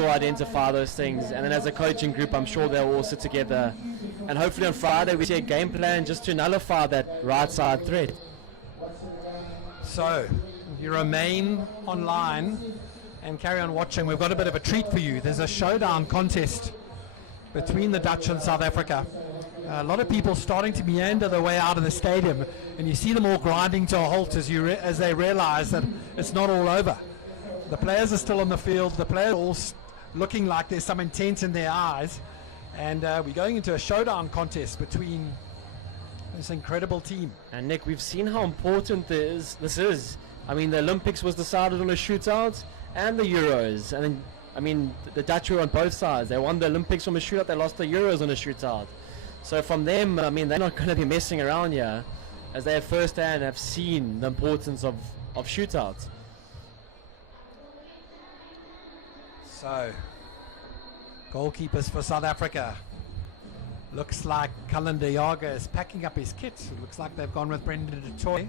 identify those things, and then as a coaching group, I'm sure they'll all sit together. And hopefully on Friday we see a game plan just to nullify that right side threat. So, if you remain online and carry on watching, we've got a bit of a treat for you. There's a showdown contest between the Dutch and South Africa. A lot of people starting to meander their way out of the stadium, and you see them all grinding to a halt as they realize that it's not all over. The players are still on the field. The players are all looking like there's some intent in their eyes. And we're going into a showdown contest between this incredible team. And Nick, we've seen how important this is. I mean, the Olympics was decided on a shootout, and the Euros. And then, I mean, the Dutch were on both sides. They won the Olympics from a shootout. They lost the Euros on a shootout. So from them, I mean, they're not going to be messing around here, as they firsthand have seen the importance of shootouts. So, goalkeepers for South Africa. Looks like Cullen de Jager is packing up his kit. It looks like they've gone with Brendan du Toit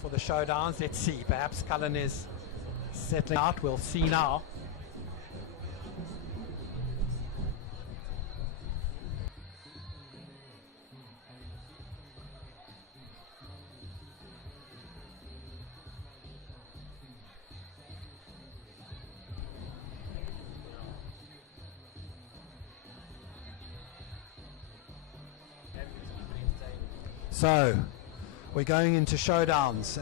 for the showdowns. Let's see. Perhaps Cullen is settling out. We'll see now. So, we're going into showdowns.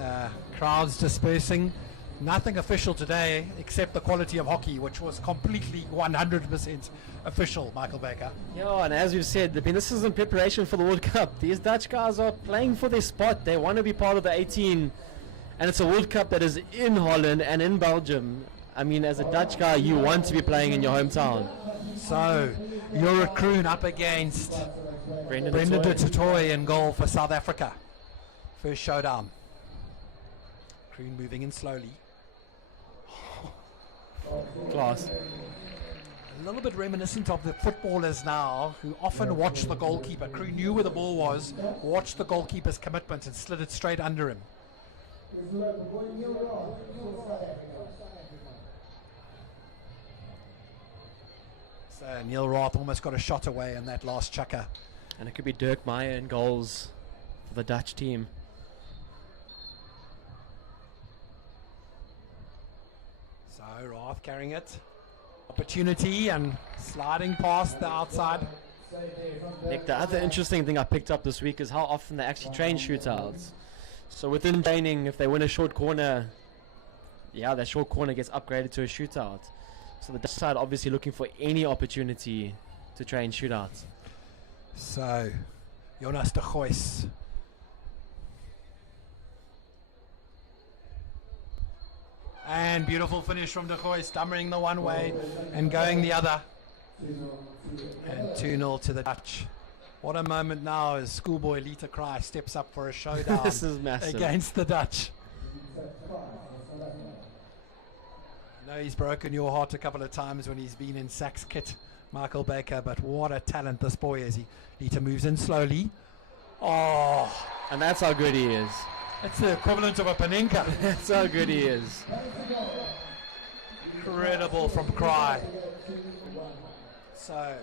Crowds dispersing. Nothing official today except the quality of hockey, which was completely 100% official, Michael Baker. Yeah, and as we've said, this is in preparation for the World Cup. These Dutch guys are playing for their spot. They want to be part of the 18, and it's a World Cup that is in Holland and in Belgium. I mean, as a Dutch guy, you want to be playing in your hometown. So, you're at Kroon up against Brendan du Toit in goal for South Africa. First showdown. Kroon moving in slowly. Class. A little bit reminiscent of the footballers now who often watch the goalkeeper. Kroon knew where the ball was, watched the goalkeeper's commitment and slid it straight under him. So Neil Roth almost got a shot away in that last chucker. And it could be Dirk Meyer in goals for the Dutch team. So Roth carrying it. Opportunity and sliding past the outside. Nick, the other interesting thing I picked up this week is how often they actually train shootouts. So within training, if they win a short corner, that short corner gets upgraded to a shootout. So the Dutch side obviously looking for any opportunity to train shootouts. So, Jonas de Gois. And beautiful finish from de Gois, dumbering the one way and going the other. And 2-0 to the Dutch. What a moment now as schoolboy Lita Cry steps up for a showdown. This is massive. Against the Dutch. I know he's broken your heart a couple of times when he's been in Sachs kit, Michael Baker, but what a talent this boy is. Lita moves in slowly. Oh. And that's how good he is. It's the equivalent of a Panenka. That's how good he is. Incredible from Cry. So,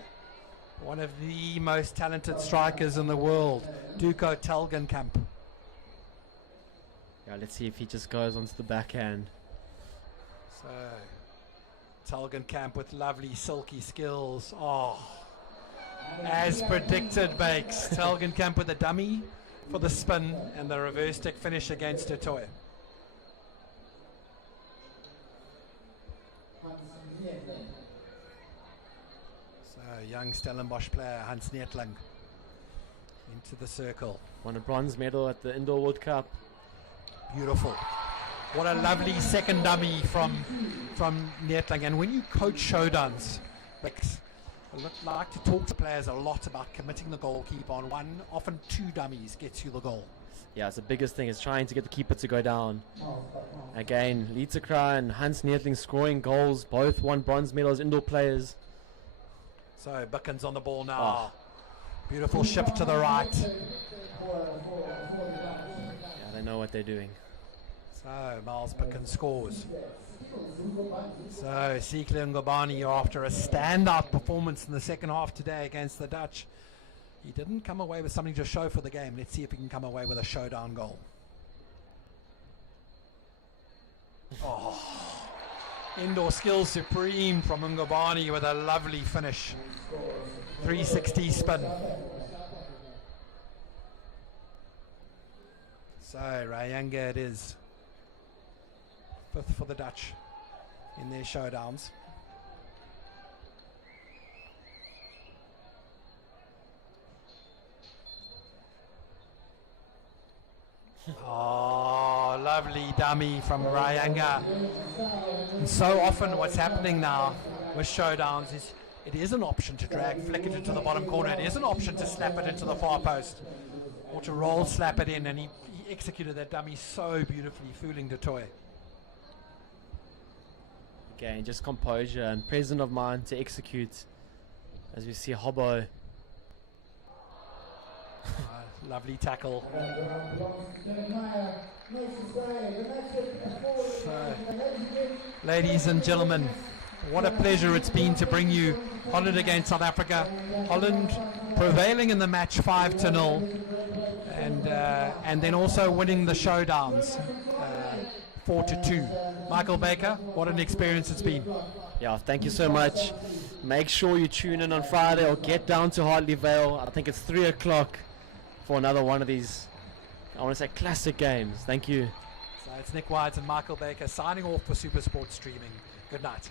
one of the most talented strikers in the world, Duco Telgenkamp. Yeah, let's see if he just goes onto the backhand. So, Telgenkamp with lovely silky skills. Oh, as predicted, Bakes. Telgenkamp with a dummy for the spin and the reverse stick finish against du Toit. So, young Stellenbosch player Hans Neetling into the circle. Won a bronze medal at the Indoor World Cup. Beautiful. What a lovely second dummy from Neetling. And when you coach showdowns, I like to talk to players a lot about committing the goalkeeper on one, often two dummies gets you the goal. Yeah, it's the biggest thing is trying to get the keeper to go down. Again, Lita Cry and Hans Neetling scoring goals, both won bronze medals, indoor players. So Bickens on the ball now. Beautiful shift to the right. Yeah, they know what they're doing. So Miles Bickens scores. So Sikle Ngobani, after a standout performance in the second half today against the Dutch, he didn't come away with something to show for the game. Let's see if he can come away with a showdown goal. Oh, indoor skills supreme from Ngobani with a lovely finish. 360 spin. So Rayanga it is. 5th for the Dutch in their showdowns. Oh, lovely dummy from Ryanga. And so often what's happening now with showdowns is it is an option to drag, flick it into the bottom corner. It is an option to slap it into the far post or to roll, slap it in. And he executed that dummy so beautifully, fooling Du Toit. Again, just composure and presence of mind to execute. As we see Hobo. Lovely tackle. So, ladies and gentlemen, what a pleasure it's been to bring you Holland against South Africa. Holland prevailing in the match 5-0, and then also winning the showdowns 4-2. Michael Baker, what an experience it's been. Yeah, thank you so much. Make sure you tune in on Friday or get down to Hartleyvale. I think it's 3 o'clock for another one of these, I want to say, classic games. Thank you. So it's Nick White and Michael Baker signing off for SuperSport Streaming. Good night.